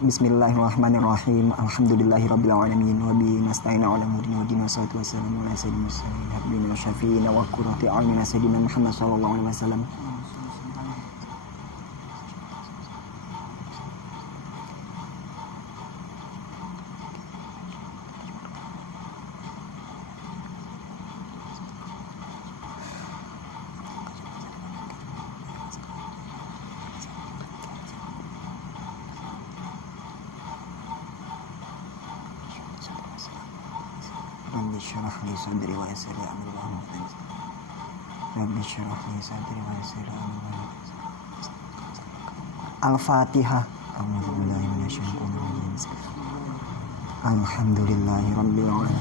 Bismillahirrahmanirrahim. Alhamdulillahirabbil alamin wa bihi nasta'inu 'ala umuri dunya wassalatu wassalamu ala sayyidil mursalin habibina syafiina wa qurrati a'yunina sayyidina Muhammad sallallahu alaihi wasallam. Rabbi syrah li sadri wa yassir li amri Rabbi syrah li sadri wa yassir li amri. Al-Fatihah. A'udzubillahi minasyaitonir rajim. Alhamdulillahi rabbil alamin.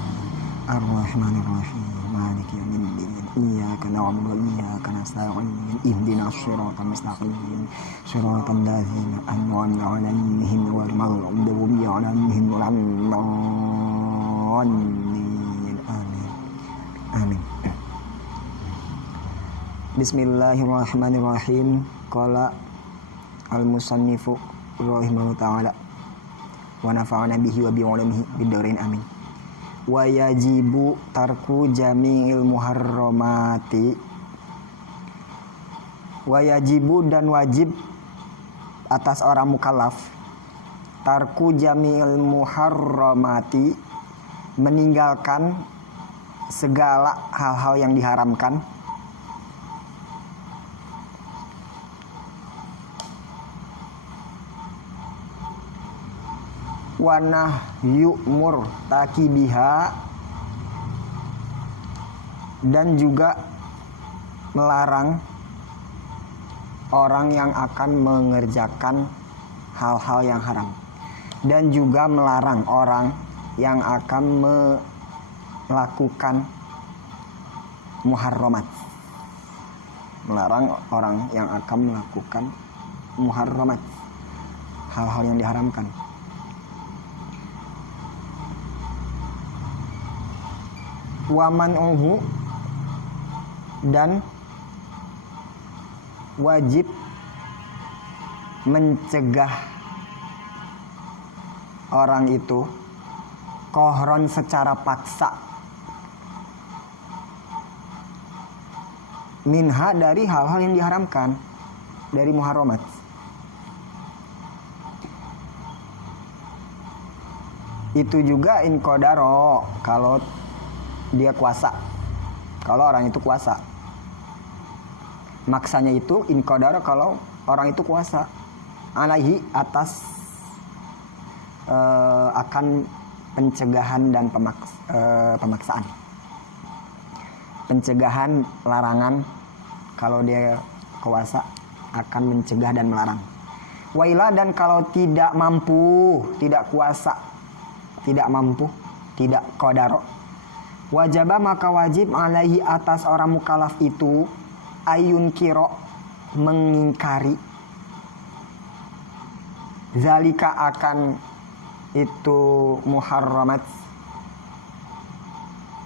Ar-Rahmanir Rahim. Maliki yaumiddin. Iyyaka na'budu wa iyyaka nasta'in. Ihdinas siratal mustaqim. Siratal ladzina an'amta 'alaihim ghairil maghdubi 'alaihim waladdallin. Amin. Bismillahirrahmanirrahim. Qala al-musannifu rahimahullahu ta'ala wa nafa'ana bihi wa bi'ulumihi bid-dharain amin. Wa yajibu tarku jami'il muharramati. Wa yajibu dan wajib atas orang mukallaf tarku jami'il muharramati, meninggalkan segala hal-hal yang diharamkan, wa nahyu murtakibiha, dan juga melarang orang yang akan mengerjakan hal-hal yang haram, dan juga melarang orang yang akan melakukan muharramat, melarang orang yang akan melakukan muharramat, hal-hal yang diharamkan. Wa man'uhu, dan wajib mencegah orang itu kohron secara paksa, minha, dari hal-hal yang diharamkan, dari muharramat. Itu juga in qadaro, kalau dia kuasa, kalau orang itu kuasa. Maksanya itu in qadaro, kalau orang itu kuasa, alaihi, atas akan pencegahan dan pemaksaan. Pencegahan, larangan, kalau dia kuasa akan mencegah dan melarang. Waila, dan kalau tidak mampu, tidak kuasa, tidak mampu, tidak qadaro, wajaba, maka wajib alaihi, atas orang mukallaf itu, ayun kiro, mengingkari, zalika, akan itu muharramat,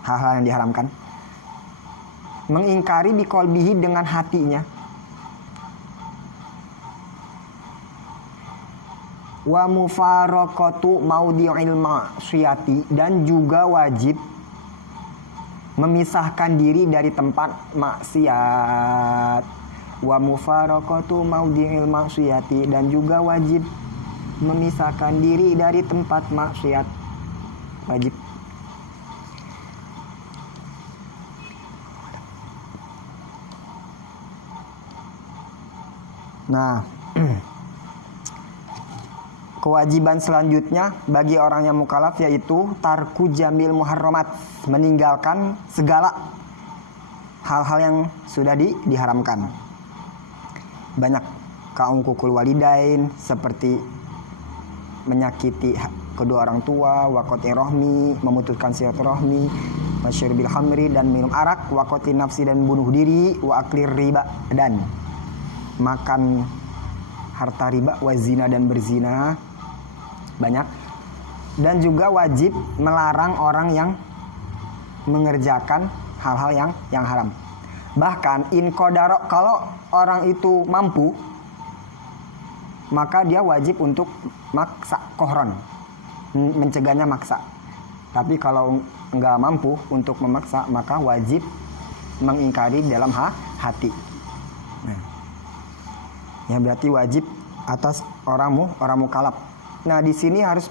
hal-hal yang diharamkan, mengingkari biqalbihi, dengan hatinya, wa mufaraqatu maudhi'il ma'siyati, dan juga wajib memisahkan diri dari tempat maksiat. Wa mufaraqatu maudhi'il ma'siyati, dan juga wajib memisahkan diri dari tempat maksiat, wajib. Nah, kewajiban selanjutnya bagi orang yang mukallaf yaitu tarku jamil muharramat, meninggalkan segala hal-hal yang sudah diharamkan. Banyak, ka'uqul walidain, seperti menyakiti kedua orang tua, wa qati rahmi, memutuskan silaturahmi, wa syurbil khamri, dan minum arak, wa qati nafsi, dan bunuh diri, wa aklir riba, dan makan harta riba, wa zina, dan berzina. Banyak. Dan juga wajib melarang orang yang mengerjakan hal-hal yang haram. Bahkan in qadara, kalau orang itu mampu, maka dia wajib untuk maksa kohron, mencegahnya maksa. Tapi kalau nggak mampu untuk memaksa, maka wajib mengingkari dalam hati. Nah, ya berarti wajib atas orang mukallaf. Nah, di sini harus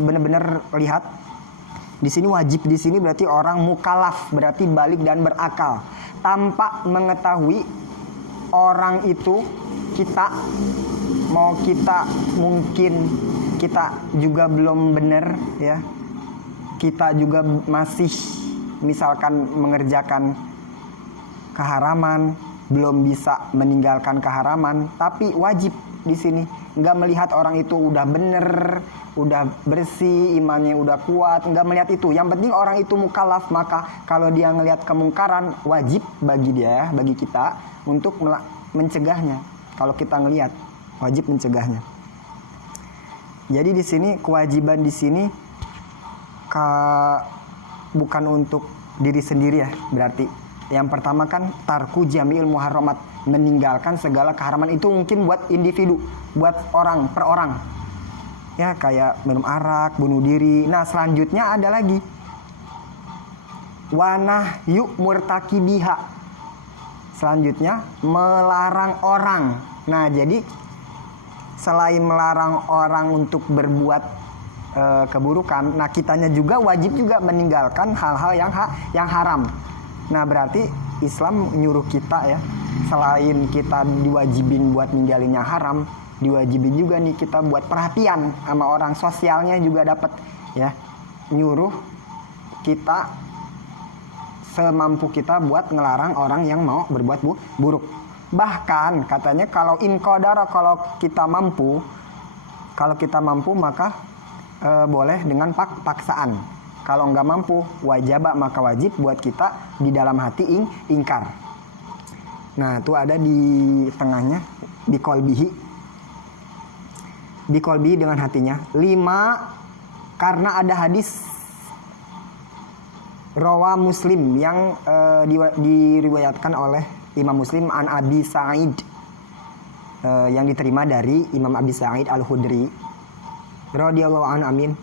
benar-benar lihat. Di sini wajib, di sini berarti orang mukallaf, berarti balik dan berakal. Tanpa mengetahui orang itu, kita mungkin kita juga belum benar ya. Kita juga masih misalkan mengerjakan keharaman, belum bisa meninggalkan keharaman, tapi wajib di sini nggak melihat orang itu udah bener, udah bersih, imannya udah kuat, nggak melihat itu. Yang penting orang itu mukallaf, maka kalau dia ngelihat kemungkaran, wajib bagi dia, bagi kita untuk mencegahnya. Kalau kita ngelihat, wajib mencegahnya. Jadi di sini kewajiban di sini bukan untuk diri sendiri ya, berarti yang pertama kan tarku jami'il muharramat, meninggalkan segala keharaman. Itu mungkin buat individu, buat orang per orang ya, kayak minum arak, bunuh diri. Nah selanjutnya ada lagi wanahyu murtakibiha, selanjutnya melarang orang. Nah jadi selain melarang orang untuk berbuat keburukan, nah kitanya juga wajib juga meninggalkan hal-hal yang haram. Nah berarti Islam nyuruh kita ya, selain kita diwajibin buat ninggalin yang haram, diwajibin juga nih kita buat perhatian sama orang, sosialnya juga dapat ya, nyuruh kita semampu kita buat ngelarang orang yang mau berbuat buruk. Bahkan katanya kalau inqadara, kalau kita mampu maka boleh dengan paksaan. Kalau nggak mampu, wajib, maka wajib buat kita di dalam hati ingkar. Nah itu ada di tengahnya, biqolbihi dengan hatinya. 5, karena ada hadis rawa Muslim yang diriwayatkan oleh Imam Muslim an Abi Sa'id, yang diterima dari Imam Abi Sa'id Al-Khudri radhiyallahu anhu, amin.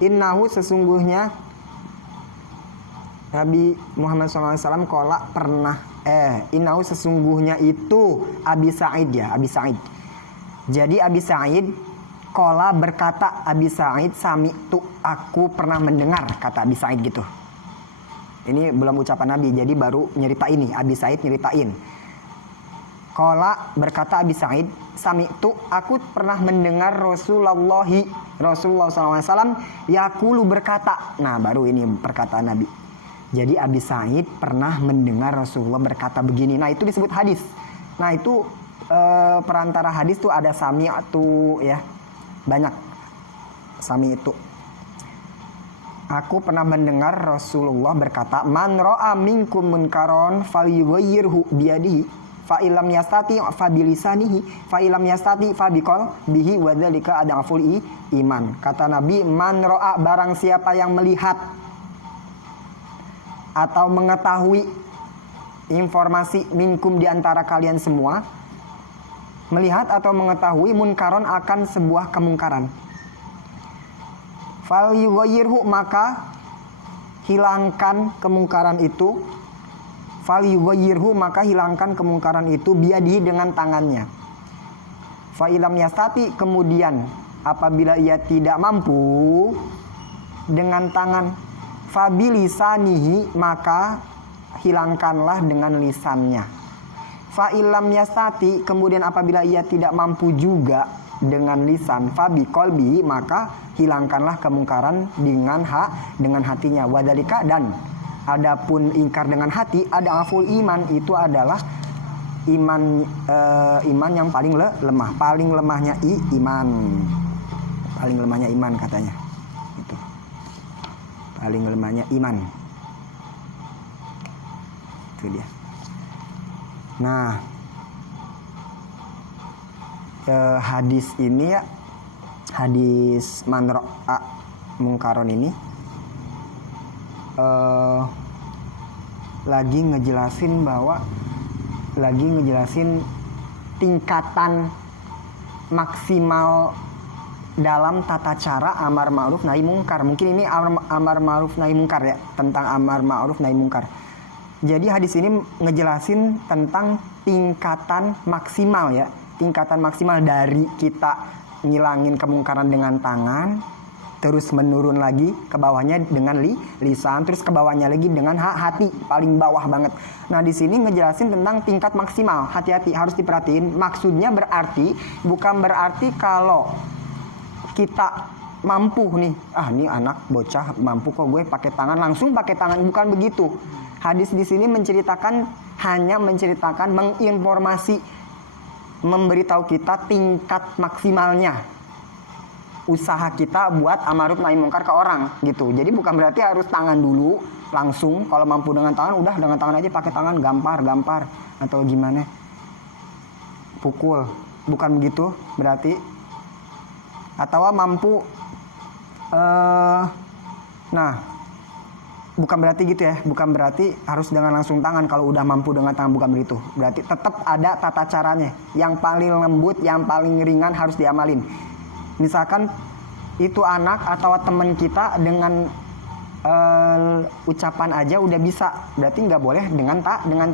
Innahu, sesungguhnya Nabi Muhammad SAW kola pernah innahu, sesungguhnya itu Abi Sa'id ya, Abi Sa'id. Jadi Abi Sa'id kola berkata, Abi Sa'id sami'tu, aku pernah mendengar, kata Abi Sa'id gitu. Ini belum ucapan Nabi, jadi baru nyerita ini, Abi Sa'id nyeritain. Kola berkata Abi Sa'id, sami'tu, aku pernah mendengar Rasulullah SAW yaqulu berkata. Nah baru ini perkataan Nabi. Jadi Abi Sa'id pernah mendengar Rasulullah berkata begini. Nah itu disebut hadis. Nah itu perantara hadis tuh ada sami'tu ya, banyak sami'tu. Aku pernah mendengar Rasulullah berkata, man ra'a minkum munkaron falyughayyirhu biyadihi, fa illam yastati fa bilisanihi, fa illam yastati fa biqalbihi, wa dzalika adaful iman. Kata Nabi, man ra'a, barang siapa yang melihat atau mengetahui informasi minkum, di antara kalian semua, melihat atau mengetahui munkaron, akan sebuah kemungkaran, fal yughayyirhu, maka hilangkan kemungkaran itu, fal yughayyirhu, maka hilangkan kemungkaran itu, biadihi, dengan tangannya. Fa ilam yastati, kemudian apabila ia tidak mampu dengan tangan, fa bilisanihi, maka hilangkanlah dengan lisannya. Fa ilam yastati, kemudian apabila ia tidak mampu juga dengan lisan, fa biqalbihi, maka hilangkanlah kemungkaran dengan hatinya. Wadalika, dan adapun ingkar dengan hati, ada aful iman, itu adalah iman yang paling lemah, paling lemahnya iman katanya. Itu paling lemahnya iman. Itu dia. Nah, hadis ini ya, hadis man ra'a mungkaron ini lagi ngejelasin tingkatan maksimal dalam tata cara amar ma'ruf nahi mungkar. Mungkin ini amar ma'ruf nahi mungkar ya, tentang amar ma'ruf nahi mungkar. Jadi hadis ini ngejelasin tentang tingkatan maksimal ya, tingkatan maksimal dari kita ngilangin kemungkaran dengan tangan, terus menurun lagi ke bawahnya dengan lisan, terus ke bawahnya lagi dengan hati, paling bawah banget. Nah, di sini ngejelasin tentang tingkat maksimal. Hati-hati, harus diperhatiin. Maksudnya bukan berarti kalau kita mampu nih, ini anak bocah mampu kok gue pakai tangan, langsung pakai tangan, bukan begitu. Hadis di sini hanya menceritakan, menginformasi, memberitahu kita tingkat maksimalnya usaha kita buat amar ma'ruf nahi mungkar ke orang gitu. Jadi bukan berarti harus tangan dulu langsung. Kalau mampu dengan tangan, udah dengan tangan aja, pakai tangan gampar atau gimana, pukul, bukan begitu berarti. Atau mampu bukan berarti gitu ya, bukan berarti harus dengan langsung tangan. Kalau udah mampu dengan tangan, bukan begitu. Berarti tetap ada tata caranya. Yang paling lembut, yang paling ringan harus diamalin. Misalkan itu anak atau teman kita dengan ucapan aja udah bisa, berarti nggak boleh dengan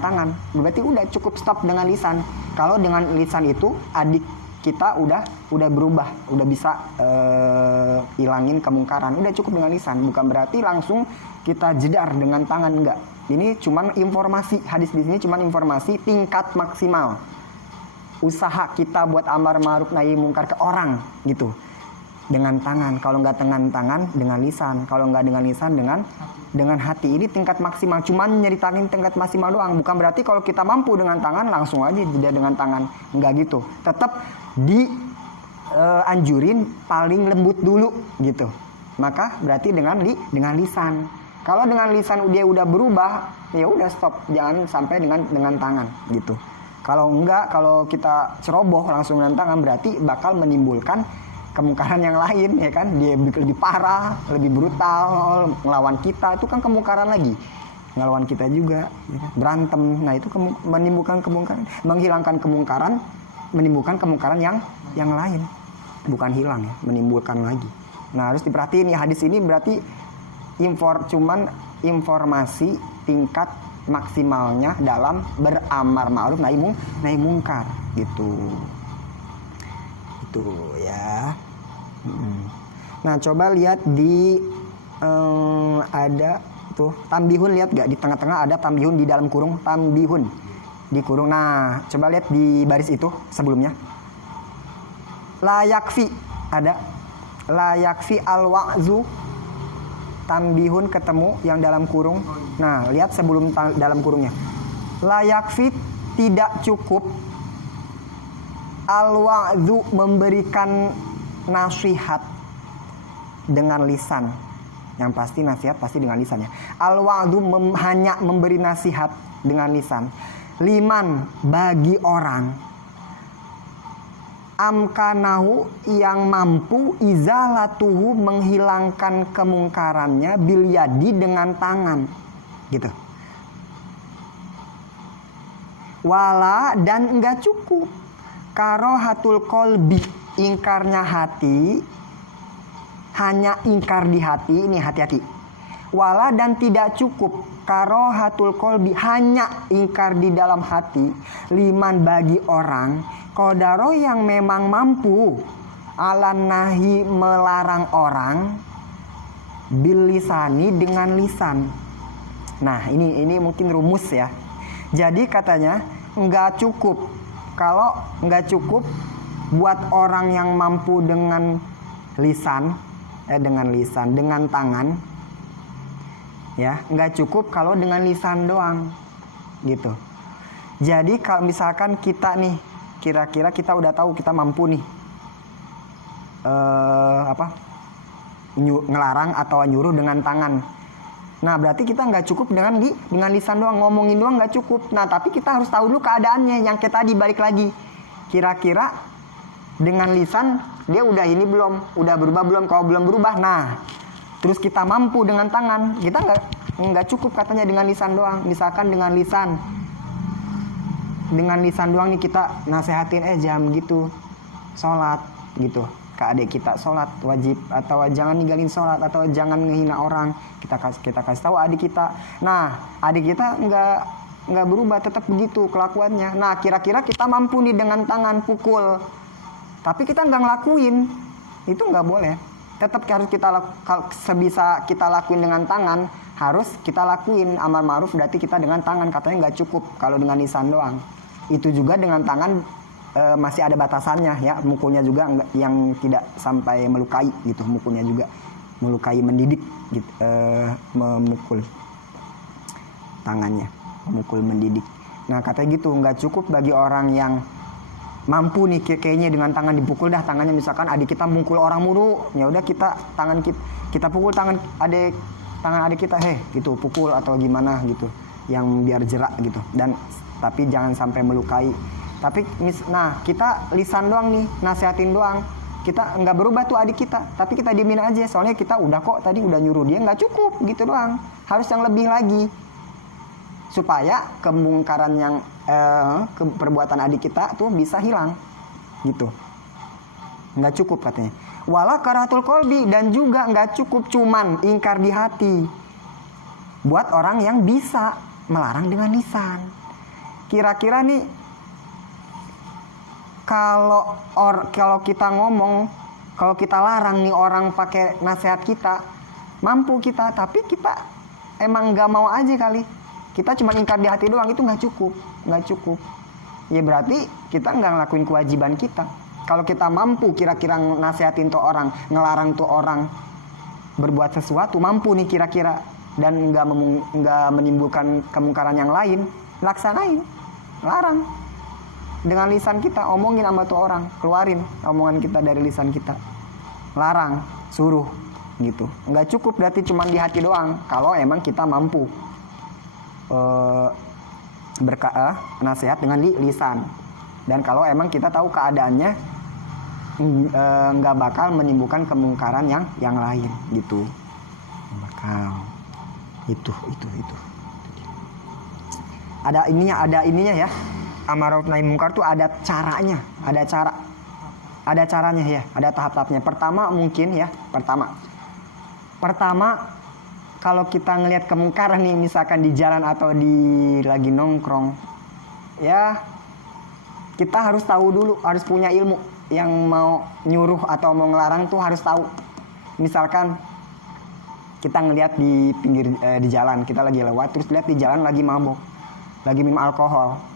tangan. Berarti udah cukup stop dengan lisan. Kalau dengan lisan itu adik kita udah berubah, udah bisa hilangin kemungkaran, udah cukup dengan lisan. Bukan berarti langsung kita jedar dengan tangan, enggak. Ini cuman informasi, hadis di sini cuman informasi tingkat maksimal usaha kita buat amar ma'ruf nahi mungkar ke orang gitu. Dengan tangan, kalau nggak dengan tangan dengan lisan, kalau nggak dengan lisan dengan hati. Ini tingkat maksimal, cuman nyeritain tingkat maksimal doang. Bukan berarti kalau kita mampu dengan tangan langsung aja tidak dengan tangan, nggak gitu. Tetap anjurin paling lembut dulu gitu. Maka berarti dengan lisan. Kalau dengan lisan dia udah berubah, ya udah stop, jangan sampai dengan tangan gitu. Kalau enggak, kalau kita ceroboh langsung dengan tangan, berarti bakal menimbulkan kemungkaran yang lain, ya kan? Dia lebih parah, lebih brutal ngelawan kita, itu kan kemungkaran lagi. Ngelawan kita juga, ya kan? Berantem. Nah, itu menimbulkan kemungkaran, menghilangkan kemungkaran, menimbulkan kemungkaran yang lain. Bukan hilang ya, menimbulkan lagi. Nah, harus diperhatiin ya, hadis ini berarti cuman informasi tingkat maksimalnya dalam beramar ma'ruf nahi mungkar gitu. Itu ya. Nah, coba lihat di ada tuh tambihun, lihat gak di tengah-tengah ada tambihun di dalam kurung, tambihun di kurung. Nah, coba lihat di baris itu sebelumnya. La yakfi ada, la yakfi al-wa'zu, tambihun ketemu yang dalam kurung. Nah, lihat sebelum dalam kurungnya. La yakfi, tidak cukup, al-wa'zu, memberikan nasihat dengan lisan. Yang pasti nasihat pasti dengan lisannya. Al-wa'zu hanya memberi nasihat dengan lisan. Liman, bagi orang, amkanahu, yang mampu, izalatuhu, menghilangkan kemungkarannya, bil yadi, dengan tangan gitu. Wala, dan enggak cukup, karohatul kolbi, ingkarnya hati, hanya ingkar di hati. Ini hati-hati. Wala, dan tidak cukup, karohatul kolbi, hanya ingkar di dalam hati, liman, bagi orang, kodaro, yang memang mampu, alan nahi, melarang orang, bil lisani, dengan lisan. Nah, ini mungkin rumus ya. Jadi katanya nggak cukup, kalau nggak cukup buat orang yang mampu dengan lisan, dengan tangan, ya nggak cukup kalau dengan lisan doang, gitu. Jadi kalau misalkan kita nih, kira-kira kita udah tahu kita mampu nih ngelarang atau nyuruh dengan tangan. Nah, berarti kita nggak cukup dengan lisan doang, ngomongin doang nggak cukup. Nah, tapi kita harus tahu dulu keadaannya. Yang kayak tadi, balik lagi, kira-kira dengan lisan dia udah ini belum, udah berubah belum? Kalau belum berubah, nah terus kita mampu dengan tangan, kita nggak cukup katanya dengan lisan doang. Misalkan dengan lisan doang nih kita nasehatin, jangan gitu, sholat gitu. Ke adik kita sholat wajib, atau jangan ninggalin sholat, atau jangan ngehina orang, kita kasih tahu adik kita. Nah, adik kita nggak berubah, tetap begitu kelakuannya. Nah, kira-kira kita mampu nih dengan tangan pukul, tapi kita nggak ngelakuin, itu nggak boleh. Tetap harus sebisa kita lakuin dengan tangan, harus kita lakuin. Amar ma'ruf berarti kita dengan tangan, katanya nggak cukup kalau dengan lisan doang. Itu juga dengan tangan masih ada batasannya ya, mukulnya juga yang tidak sampai melukai gitu, mukulnya juga melukai, mendidik gitu, memukul tangannya, memukul mendidik. Nah, katanya gitu, nggak cukup bagi orang yang mampu nih kayaknya dengan tangan dipukul dah tangannya. Misalkan adik kita mukul orang mulu, ya udah kita pukul tangan adik kita, gitu, pukul atau gimana gitu, yang biar jerak gitu, dan tapi jangan sampai melukai. Tapi nah, kita lisan doang nih, nasihatin doang, kita nggak berubah tuh adik kita, tapi kita diemin aja, soalnya kita udah kok tadi udah nyuruh dia, nggak cukup gitu doang, harus yang lebih lagi supaya kemungkaran yang perbuatan adik kita tuh bisa hilang gitu. Nggak cukup katanya. Wala karatul kolbi, dan juga nggak cukup cuman ingkar di hati buat orang yang bisa melarang dengan lisan. Kira-kira nih, kalau kita ngomong, kalau kita larang nih orang pakai nasihat kita, mampu kita, tapi kita emang nggak mau aja kali, kita cuma ingkar di hati doang, itu nggak cukup. Ya berarti kita nggak ngelakuin kewajiban kita. Kalau kita mampu kira-kira nasihatin tuh orang, ngelarang tuh orang berbuat sesuatu, mampu nih kira-kira, dan nggak menimbulkan kemungkaran yang lain, laksanain, larang. Dengan lisan kita omongin sama tuh orang, keluarin omongan kita dari lisan kita, larang, suruh gitu. Nggak cukup berarti cuma di hati doang, kalau emang kita mampu nasihat dengan lisan, dan kalau emang kita tahu keadaannya nggak bakal menimbulkan kemungkaran yang lain gitu. Bakal itu ada ininya ya. Amar ma'ruf nahi munkar tuh ada caranya, ada caranya ya, ada tahap-tahapnya. Pertama kalau kita ngelihat kemungkaran nih, misalkan di jalan atau lagi nongkrong, ya kita harus tahu dulu, harus punya ilmu. Yang mau nyuruh atau mau ngelarang tuh harus tahu. Misalkan kita ngelihat di pinggir di jalan, kita lagi lewat, terus lihat di jalan lagi mabok, lagi minum alkohol.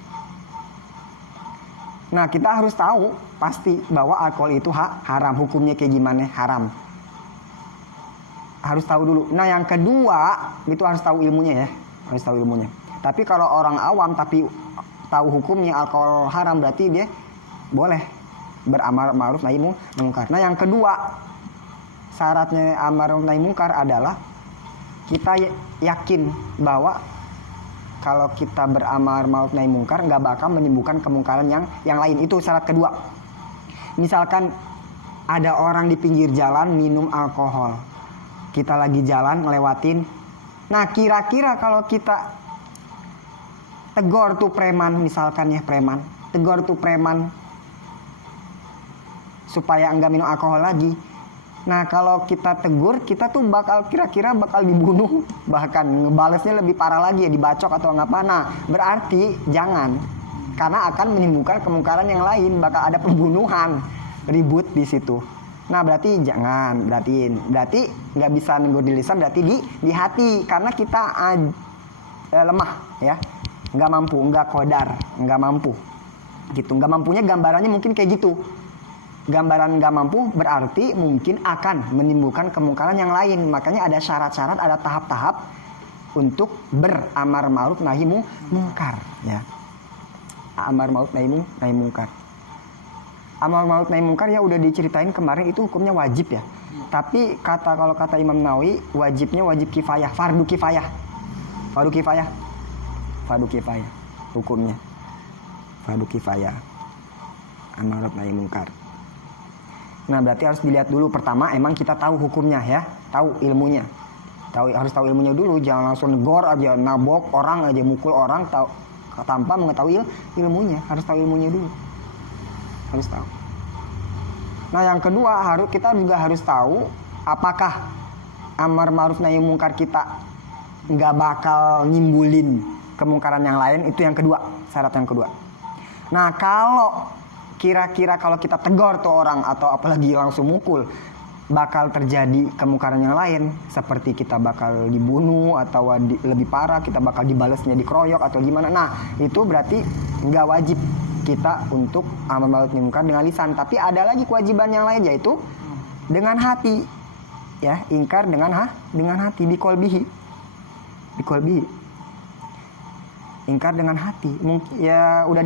Nah, kita harus tahu pasti bahwa alkohol itu haram, hukumnya kayak gimana, haram. Harus tahu dulu. Nah, yang kedua itu harus tahu ilmunya ya, harus tahu ilmunya. Tapi kalau orang awam tapi tahu hukumnya alkohol haram, berarti dia boleh beramar ma'ruf nahi munkar. Nah, yang kedua syaratnya amar ma'ruf nahi munkar adalah kita yakin bahwa kalau kita beramar ma'ruf nahi munkar nggak bakal menimbulkan kemungkaran yang lain. Itu syarat kedua. Misalkan ada orang di pinggir jalan minum alkohol, kita lagi jalan ngelewatin. Nah, kira-kira kalau kita tegur tuh preman, misalkan ya preman, tegur tuh preman supaya enggak minum alkohol lagi. Nah, kalau kita tegur, kita tuh kira-kira bakal dibunuh, bahkan ngebalesnya lebih parah lagi ya, dibacok atau apa. Nah, berarti jangan, karena akan menimbulkan kemungkaran yang lain, bakal ada pembunuhan, ribut di situ. Nah, berarti jangan, berarti nggak bisa negur di lisan, berarti di hati, karena kita lemah ya, nggak mampu, nggak kodar, nggak mampu, gitu. Nggak mampunya gambarannya mungkin kayak gitu. Gambaran nggak mampu berarti mungkin akan menimbulkan kemungkaran yang lain. Makanya ada syarat-syarat, ada tahap-tahap untuk beramar ma'ruf nahi munkar ya. Amar ma'ruf nahi munkar. Amar ma'ruf nahi munkar ya udah diceritain kemarin, itu hukumnya wajib ya. Tapi kalau kata Imam Nawawi, wajibnya wajib kifayah, fardu kifayah. Hukumnya fardu kifayah. Amar ma'ruf nahi munkar. Nah, berarti harus dilihat dulu, pertama emang kita tahu hukumnya ya, tahu ilmunya. Harus tahu ilmunya dulu, jangan langsung negor aja, nabok orang aja, mukul orang tanpa mengetahui ilmunya. Harus tahu ilmunya dulu. Harus tahu. Nah yang kedua kita juga harus tahu apakah amar ma'ruf nahi mungkar kita nggak bakal nimbulin kemungkaran yang lain. Itu yang kedua, syarat yang kedua. Nah kalau kira-kira kalau kita tegur tuh orang atau apalagi langsung mukul, bakal terjadi kemungkaran yang lain, seperti kita bakal dibunuh atau lebih parah kita bakal dibalasnya dikeroyok atau gimana. Nah itu berarti nggak wajib kita untuk amar ma'ruf nahi mungkar dengan lisan, tapi ada lagi kewajiban yang lain, yaitu dengan hati, ya, ingkar dengan hati, biqolbihi, ingkar dengan hati. Mungkin ya udah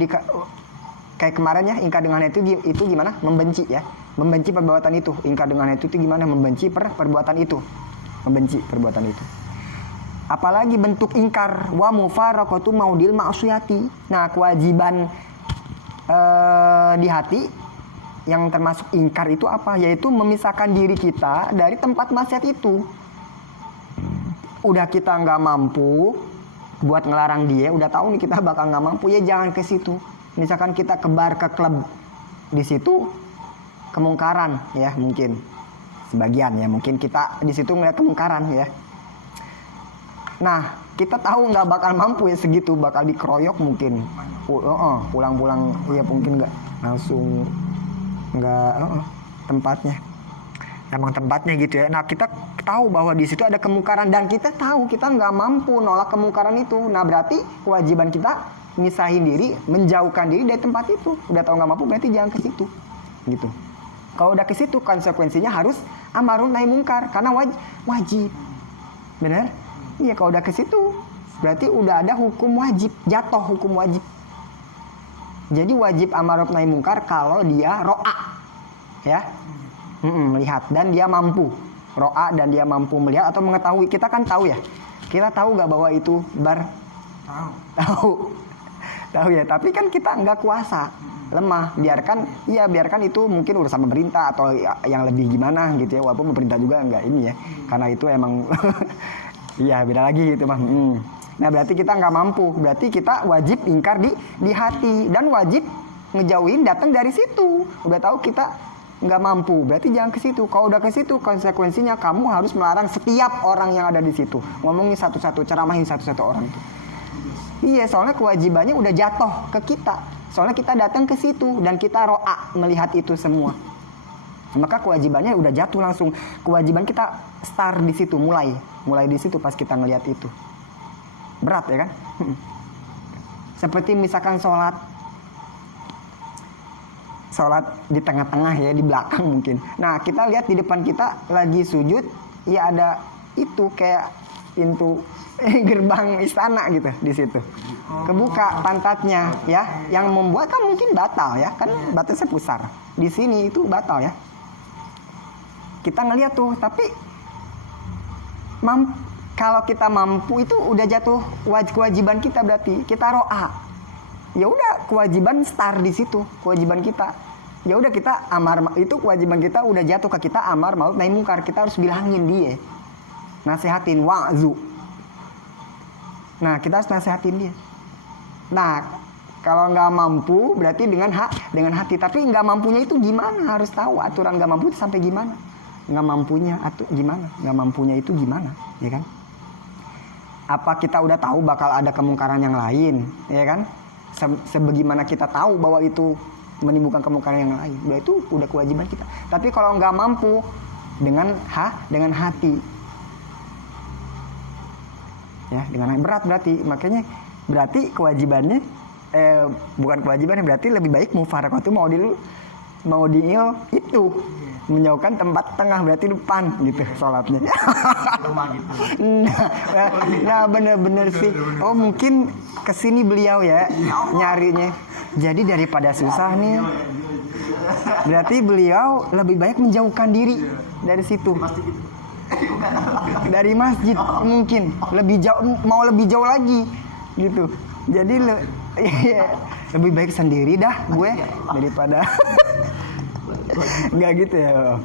kayak kemarin ya, ingkar dengan hati itu gimana? Membenci ya, membenci perbuatan itu. Ingkar dengan hati itu gimana? Membenci perbuatan itu, membenci perbuatan itu. Apalagi bentuk ingkar, wa mufaraqatu maudil ma'siyati. Nah kewajiban di hati yang termasuk ingkar itu apa? Yaitu memisahkan diri kita dari tempat maksiat itu. Udah kita nggak mampu buat ngelarang dia, udah tahu nih kita bakal nggak mampu, ya jangan ke situ. Misalkan kita ke bar, ke klub, di situ kemungkaran ya, mungkin sebagian ya, mungkin kita di situ ngeliat kemungkaran ya. Nah kita tahu nggak bakal mampu ya segitu, bakal dikeroyok mungkin. Pulang-pulang ya mungkin nggak langsung, nggak tempatnya, emang tempatnya gitu ya. Nah kita tahu bahwa di situ ada kemungkaran dan kita tahu kita nggak mampu nolak kemungkaran itu. Nah berarti kewajiban kita misahin diri, menjauhkan diri dari tempat itu. Udah tahu nggak mampu berarti jangan ke situ, gitu. Kalau udah ke situ konsekuensinya harus amar ma'ruf nahi mungkar karena wajib, benar? Iya kalau udah ke situ berarti udah ada hukum wajib, jatuh hukum wajib. Jadi wajib amar ma'ruf nahi mungkar kalau dia ro'a, ya, melihat dan dia mampu ro'a dan dia mampu melihat atau mengetahui. Kita kan tahu ya, kita tahu nggak bahwa itu bar? Tahu ya. Tapi kan kita nggak kuasa, lemah. Biarkan itu mungkin urusan pemerintah atau yang lebih gimana gitu ya. Walaupun pemerintah juga nggak ini ya, karena itu emang iya beda lagi gitu mah. Nah berarti kita nggak mampu, berarti kita wajib ingkar di hati dan wajib ngejauhin datang dari situ. Udah tahu kita nggak mampu, berarti jangan ke situ. Kalau udah ke situ konsekuensinya kamu harus melarang setiap orang yang ada di situ. Ngomongin satu-satu, ceramahin satu-satu orang itu. Iya, soalnya kewajibannya udah jatuh ke kita. Soalnya kita datang ke situ dan kita ro'a melihat itu semua. Maka kewajibannya udah jatuh langsung. Kewajiban kita start di situ, mulai di situ pas kita ngelihat itu. Berat ya kan? Seperti misalkan sholat di tengah-tengah ya, di belakang mungkin. Nah kita lihat di depan kita lagi sujud, ya ada itu kayak pintu gerbang istana gitu di situ. Kebuka pantatnya ya, yang membuat kan mungkin batal ya, kan batasnya pusar. Di sini itu batal ya. Kita ngelihat tuh, tapi kalau kita mampu itu udah jatuh kewajiban kita, berarti kita ro'a. Ya udah kewajiban start di situ, kewajiban kita. Ya udah kita itu kewajiban kita udah jatuh ke kita, amar ma'ruf nahi mungkar. Kita harus bilangin dia, nasihatin, wa'zu. Nah kita harus nasihatin dia. Nah kalau nggak mampu berarti dengan hati. Tapi nggak mampunya itu gimana, harus tahu aturan nggak mampu itu sampai gimana. Nggak mampunya gimana, nggak mampunya itu gimana, ya kan? Apa kita udah tahu bakal ada kemungkaran yang lain, ya kan? Sebagaimana kita tahu bahwa itu menimbulkan kemungkaran yang lain, itu udah kewajiban kita. Tapi kalau nggak mampu dengan hati, ya dengan berat berarti, makanya berarti kewajibannya bukan kewajibannya, berarti lebih baik mufaraqatu maudil itu menjauhkan tempat tengah, berarti depan gitu sholatnya. Nah bener-bener sih. Oh mungkin kesini beliau ya nyarinya. Jadi daripada susah nih, berarti beliau lebih baik menjauhkan diri dari situ, dari masjid mungkin lebih jauh lagi gitu. Jadi lebih baik sendiri dah gue daripada nggak gitu ya.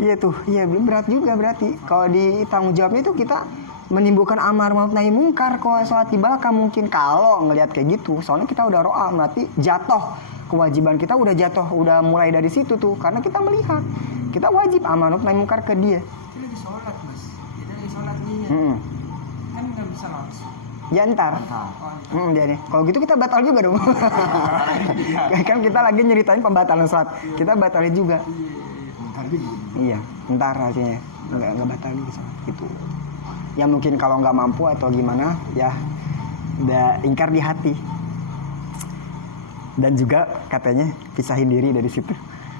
Iya tuh, iya berat juga berarti. Kalau di tanggung jawabnya itu kita menimbulkan amar ma'ruf nahi mungkar kalau sholat di belakang mungkin. Kalau ngelihat kayak gitu, soalnya kita udah ro'a, berarti jatuh kewajiban kita udah jatuh, udah mulai dari situ tuh, karena kita melihat kita wajib amar ma'ruf nahi munkar ke dia. Itu lagi sholat mas, kita lagi sholat nih kan nggak bisa langsung. Ya ntar. Dia nih. Kalau gitu kita batal juga dong. Kan kita lagi nyeritain pembatalan sholat, kita batalin juga. Iya, ntar hasilnya nggak batal lagi sholat itu. Ya mungkin kalau nggak mampu atau gimana, ya udah ingkar di hati. Dan juga katanya pisahin diri dari situ,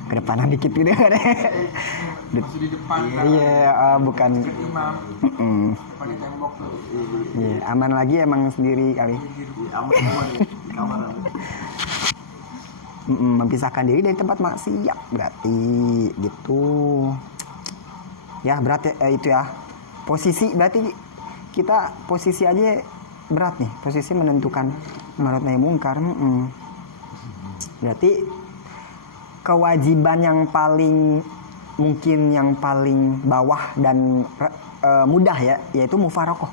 kedepanan dikit gitu kan. Masih di depan. Iya, bukan. Imam. Depan di tembok. Iya, aman lagi emang sendiri kali. Aman di kamar. Memisahkan diri dari tempat maksiat berarti gitu. Ya berat ya, itu ya. Posisi berarti kita posisi aja berat nih, posisi menentukan ma'ruf nahi munkar. Berarti kewajiban yang paling mungkin yang paling bawah dan mudah ya, yaitu mufarokoh,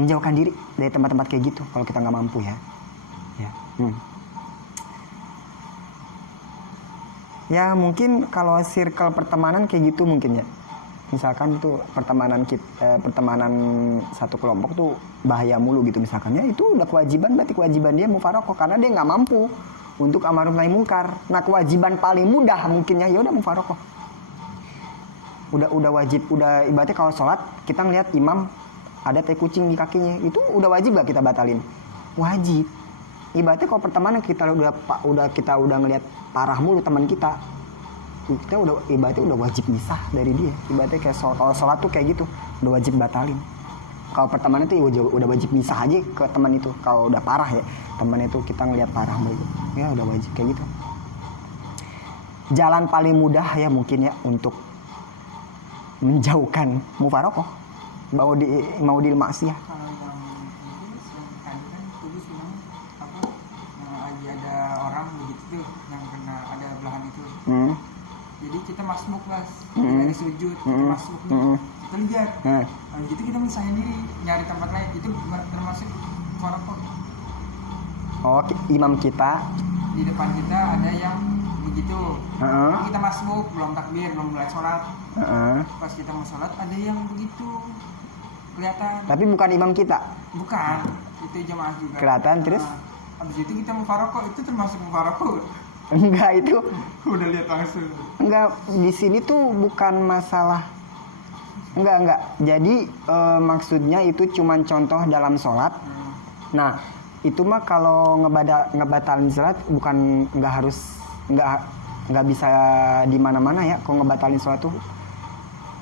menjauhkan diri dari tempat-tempat kayak gitu kalau kita nggak mampu ya. Ya mungkin kalau circle pertemanan kayak gitu mungkin ya. Misalkan tuh pertemanan satu kelompok tuh bahaya mulu gitu misalkan, ya itu udah kewajiban, berarti kewajiban dia mufarokoh karena dia nggak mampu untuk amar ma'ruf nahi munkar. Nah kewajiban paling mudah mungkin ya udah mufarokoh. Udah wajib, udah ibaratnya kalau sholat kita ngelihat imam ada tai kucing di kakinya, itu udah wajib gak kita batalin? Wajib. Ibaratnya kalau pertemanan kita udah ngelihat parah mulu teman kita udah ibaratnya udah wajib misah dari dia. Ibaratnya kayak kalau sholat tuh kayak gitu, udah wajib batalin. Kalau pertemanan itu udah wajib misah aja ke teman itu. Kalau udah parah ya, teman itu kita ngelihat parah mulu, ya udah wajib kayak gitu. Jalan paling mudah ya mungkin ya untuk menjauhkan mufarokoh, mau di maksiat. Kalau yang tadi kan Kudus bilang apa, lagi ada orang begitu tuh yang kena ada belahan itu. Jadi kita masmuk mas, dari sujud kita masmuk nih, kita lihat. Nah, gitu kita misalnya diri nyari tempat lain, itu termasuk mufarokoh. Oh, imam kita Di depan kita ada yang begitu, kita masmuk belum takbir, belum mulai sholat. Pas kita mau sholat ada yang begitu kelihatan. Tapi bukan imam kita. Bukan, itu jamaah juga. Kelihatan terus? Habis itu kita mufarokoh, itu termasuk mufarokoh. Enggak itu. Udah lihat langsung. Enggak, di sini tuh bukan masalah. Enggak. Jadi maksudnya itu cuman contoh dalam sholat. Nah, itu mah kalau ngebatalin sholat bukan nggak bisa di mana-mana ya. Kalau ngebatalin sholat tuh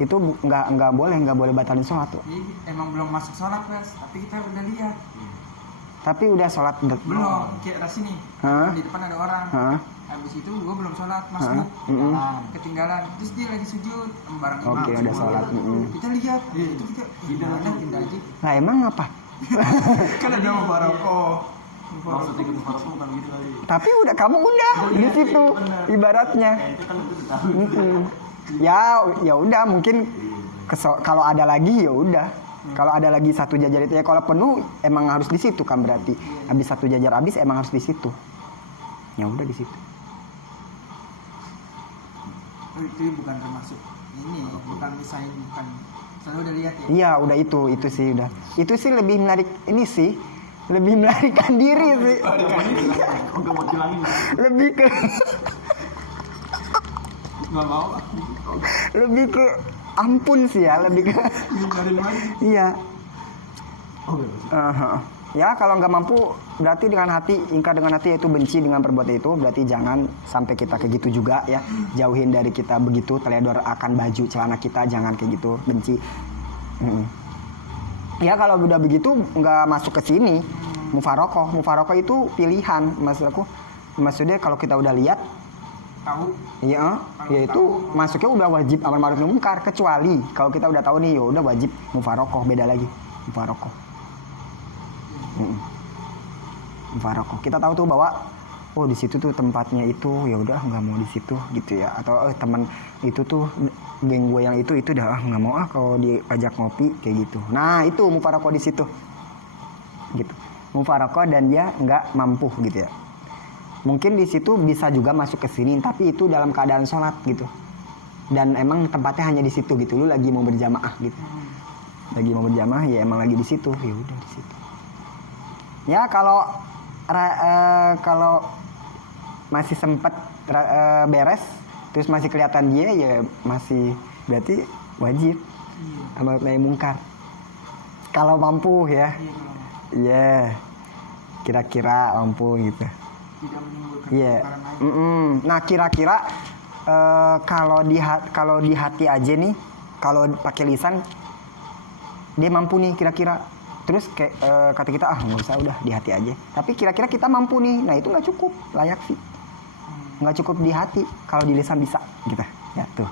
itu nggak boleh batalin sholat tuh. Jadi emang belum masuk sholat mas, tapi kita udah lihat. Tapi udah sholat Belum, kayak sini. Di depan ada orang. Habis itu gua belum sholat, masuk ketinggalan. Terus dia lagi sujud bareng imam. Oke, udah sholat. Kita lihat, itu kita pindah aja. Nah emang apa? Kan ada mufarokoh. Maksudnya kita mufarokoh bukan gitu kali. Tapi kamu udah di situ ibaratnya. Itu kan itu tahu. Ya udah mungkin kalau ada lagi ya udah. Kalau ada lagi satu jajar itu ya, kalau penuh emang harus di situ kan, berarti habis satu jajar habis emang harus di situ. Ya udah di situ. Itu bukan termasuk ini, bukan misalnya bukan. Selalu udah lihat ya. Iya udah itu sih udah. Itu sih lebih menarik ini sih. Lebih melarikan diri sih. Enggak mau hilangin. Lebih ke Nggak mau. lebih ke ampun sih ya, lebih ke Hindarin lagi. iya. Oh, Ya kalau nggak mampu berarti dengan hati, ingkar dengan hati yaitu benci dengan perbuatan itu, berarti jangan sampai kita kayak gitu juga ya. Jauhin dari kita begitu, teledor akan baju celana kita, jangan kayak gitu, benci. Ya kalau udah begitu nggak masuk ke sini. Mufarokoh itu pilihan, maksudnya kalau kita udah lihat Tahu. iya, ya itu masuknya udah wajib amar ma'ruf nahi munkar, kecuali kalau kita udah tahu nih ya udah wajib mufarokoh, beda lagi mufarokoh. Mufarokoh kita tahu tuh bahwa oh di situ tuh tempatnya itu, ya udah nggak mau di situ gitu ya, atau teman itu tuh geng gue yang itu dah nggak mau kalau diajak ngopi kayak gitu. Nah itu mufarokoh di situ gitu, mufarokoh dan dia nggak mampu gitu ya. Mungkin di situ bisa juga masuk ke sini, tapi itu dalam keadaan sholat gitu. Dan emang tempatnya hanya di situ gitu. Lu lagi mau berjamaah gitu. Lagi mau berjamaah ya emang lagi di situ. Ya udah di situ. Ya kalau masih sempet beres, terus masih kelihatan dia ya masih berarti wajib amar nahi mungkar. Kalau mampu ya. Iya. Kira-kira mampu gitu. Tidak menimbulkan Iya. kebakaran lain. Nah kira-kira kalau di hati aja nih, kalau pakai lisan dia mampu nih kira-kira. Terus kayak kata kita nggak usah udah di hati aja. Tapi kira-kira kita mampu nih, nah itu nggak cukup, layak sih. Nggak cukup di hati, kalau di lisan bisa gitu. Ya tuh.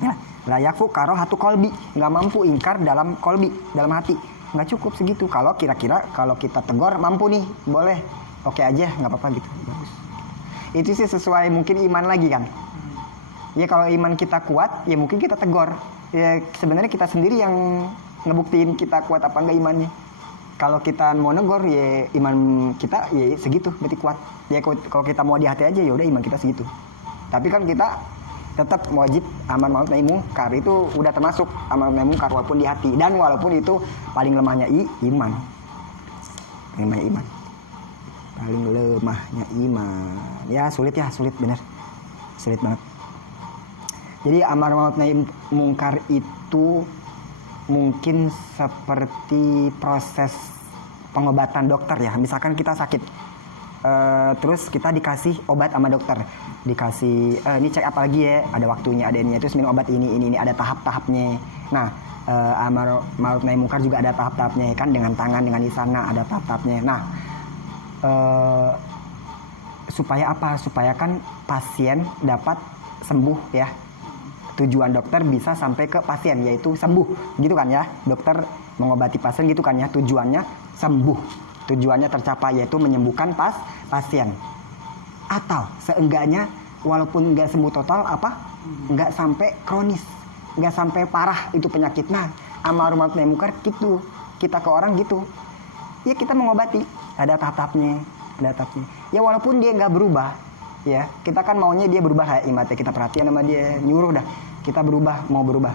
Ya, layak fuqaro hatu kolbi, nggak mampu ingkar dalam kolbi, dalam hati. Nggak cukup segitu. Kalau kira-kira kalau kita tegur mampu nih, boleh. Oke aja, nggak apa-apa gitu. Bagus. Itu sih sesuai mungkin iman lagi kan. Ya kalau iman kita kuat, ya mungkin kita tegur. Ya sebenarnya kita sendiri yang ngebuktiin kita kuat apa enggak imannya. Kalau kita mau negor ya iman kita ya segitu berarti kuat. Ya kalau kita mau di hati aja ya udah iman kita segitu. Tapi kan kita tetap wajib amar ma'ruf nahi mungkar, itu udah termasuk amar ma'ruf nahi mungkar walaupun di hati dan walaupun itu paling lemahnya iman. Paling iman. Paling lemahnya iman. Ya sulit bener. Sulit banget. Jadi amar ma'ruf nahi mungkar itu mungkin seperti proses pengobatan dokter ya. Misalkan kita sakit, terus kita dikasih obat sama dokter, dikasih ini cek apa lagi ya, ada waktunya, ada ininya, terus minum obat ini ada tahap-tahapnya. Nah, amar ma'ruf nahi mungkar juga ada tahap-tahapnya kan, dengan tangan, dengan isana ada tahap-tahapnya. Nah, supaya apa? Supaya kan pasien dapat sembuh ya. Tujuan dokter bisa sampai ke pasien yaitu sembuh gitu kan ya, dokter mengobati pasien gitu kan ya, tujuannya sembuh, tujuannya tercapai yaitu menyembuhkan pasien, atau seenggaknya walaupun nggak sembuh total nggak sampai kronis, nggak sampai parah itu penyakit. Nah amar ma'ruf nahi mungkar gitu, kita ke orang gitu ya, kita mengobati, ada tahap-tahapnya ya, walaupun dia nggak berubah ya, kita kan maunya dia berubah kayak imatnya, kita perhatian sama dia, nyuruh dah kita mau berubah.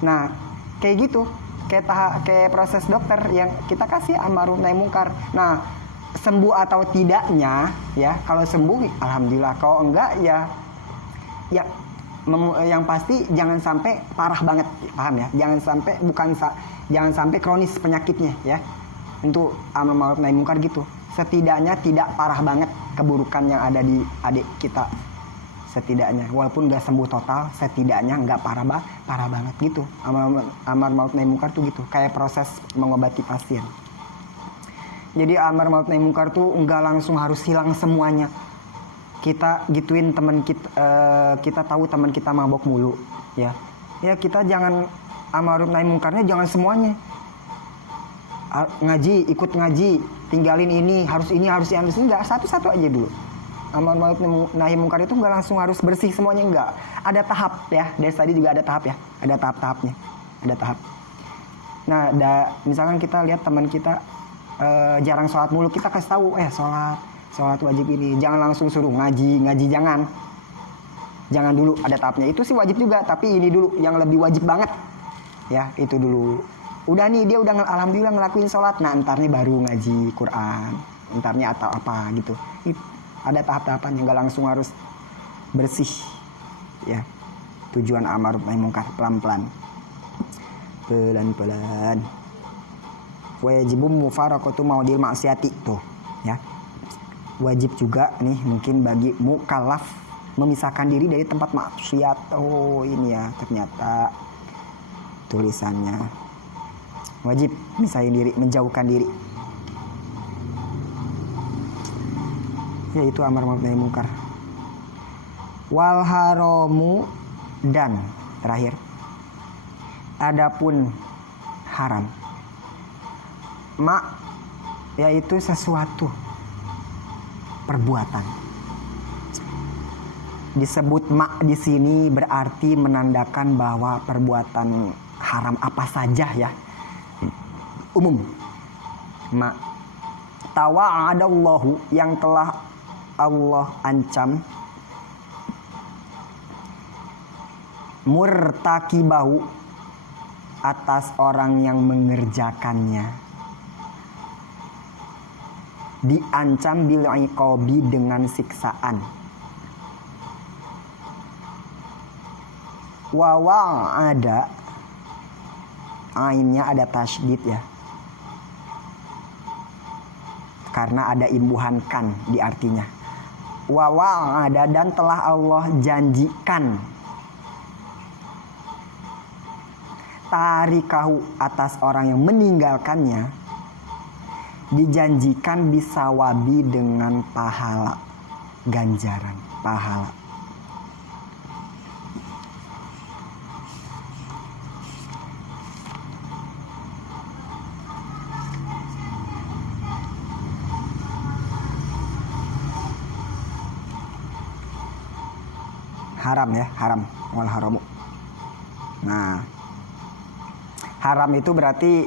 Nah kayak gitu, kayak proses dokter yang kita kasih amar ma'ruf nahi mungkar. Nah sembuh atau tidaknya ya, kalau sembuh alhamdulillah, kalau enggak ya yang pasti jangan sampai parah banget, paham ya, jangan sampai kronis penyakitnya ya. Untuk amar ma'ruf nahi mungkar gitu, setidaknya tidak parah banget keburukan yang ada di adik kita, setidaknya walaupun nggak sembuh total, setidaknya nggak parah banget gitu. Amar ma'ruf nahi mungkar tuh gitu, kayak proses mengobati pasien. Jadi amar ma'ruf nahi mungkar tuh nggak langsung harus hilang semuanya. Kita gituin teman kita tahu teman kita mabok mulu ya kita jangan amar ma'ruf nahi mungkarnya jangan semuanya. Ngaji, ikut ngaji, tinggalin ini harus enggak, satu-satu aja dulu. Amar ma'ruf nahi mungkar itu nggak langsung harus bersih semuanya, enggak. Ada tahap ya, dari tadi juga ada tahap ya, ada tahap-tahapnya, ada tahap. Nah, misalkan kita lihat teman kita jarang sholat mulu, kita kasih tahu, sholat wajib ini, jangan langsung suruh ngaji jangan dulu, ada tahapnya. Itu sih wajib juga, tapi ini dulu yang lebih wajib banget, ya itu dulu. Udah nih dia udah alhamdulillah ngelakuin sholat, nah entar nih baru ngaji Quran, entarnya atau apa gitu. Ada tahap-tahapan yang gak langsung harus bersih ya. Tujuan amar ma'ruf nahi mungkar pelan-pelan wajibum mufaraqatu maudil maksiati tuh ya. Wajib juga nih mungkin bagi mukallaf memisahkan diri dari tempat maksiat. Oh ini ya ternyata tulisannya, wajib misahin diri, menjauhkan diri. Yaitu amar ma'ruf nahi mungkar. Wal haramu, dan terakhir adapun haram. Yaitu sesuatu perbuatan. Disebut di sini berarti menandakan bahwa perbuatan haram apa saja ya. Umum. Tawa'adallahu, yang telah Allah ancam murtakibahu atas orang yang mengerjakannya. Diancam bil iqabi dengan siksaan. Wawang ada ainnya ada tasydid ya. Karena ada imbuhan kan di artinya. Wawang ada dan telah Allah janjikan tarikahu atas orang yang meninggalkannya, dijanjikan bisa wabi dengan pahala, ganjaran pahala. Haram ya, haram wal haramu. Nah, haram itu berarti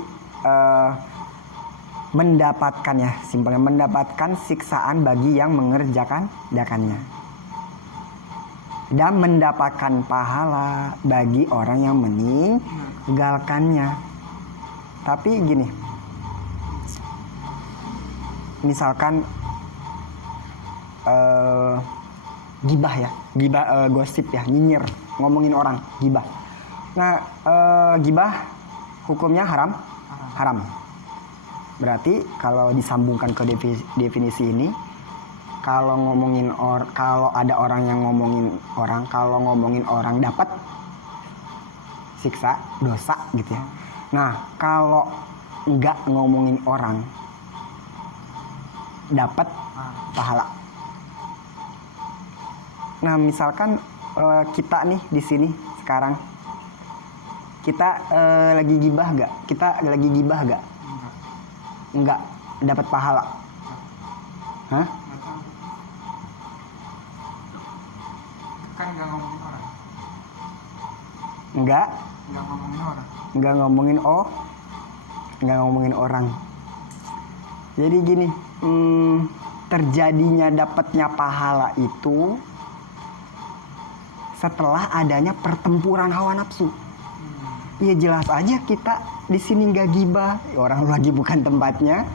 mendapatkan ya, simpelnya mendapatkan siksaan bagi yang mengerjakannya dan mendapatkan pahala bagi orang yang meninggalkannya. Tapi gini, misalkan gibah ya, gibah, gosip ya, nyinyir, ngomongin orang, gibah. Nah, gibah hukumnya haram. Berarti kalau disambungkan ke definisi ini, kalau ada orang yang ngomongin orang, kalau ngomongin orang dapat siksa, dosa gitu ya. Nah, kalau enggak ngomongin orang dapat pahala. Nah, misalkan kita nih di sini sekarang kita lagi gibah gak? Kita lagi gibah gak? Enggak dapat pahala. Hah? Kan nggak ngomongin orang. Enggak Ngomongin orang. Enggak ngomongin orang. Jadi gini, terjadinya dapatnya pahala itu setelah adanya pertempuran hawa nafsu. Ya jelas aja kita di sini nggak gibah, orang lagi bukan tempatnya,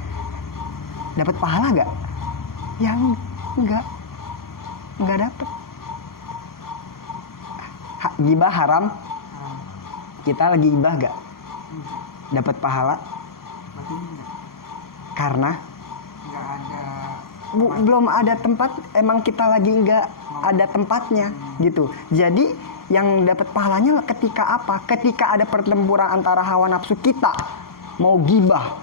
dapat pahala nggak? Yang nggak dapat. Gibah haram, kita lagi gibah nggak? Dapat pahala? Berarti enggak. Karena Nggak ada. belum ada tempat, emang kita lagi nggak ada tempatnya gitu. Jadi yang dapat pahalanya ketika apa? Ketika ada pertempuran antara hawa nafsu kita mau gibah,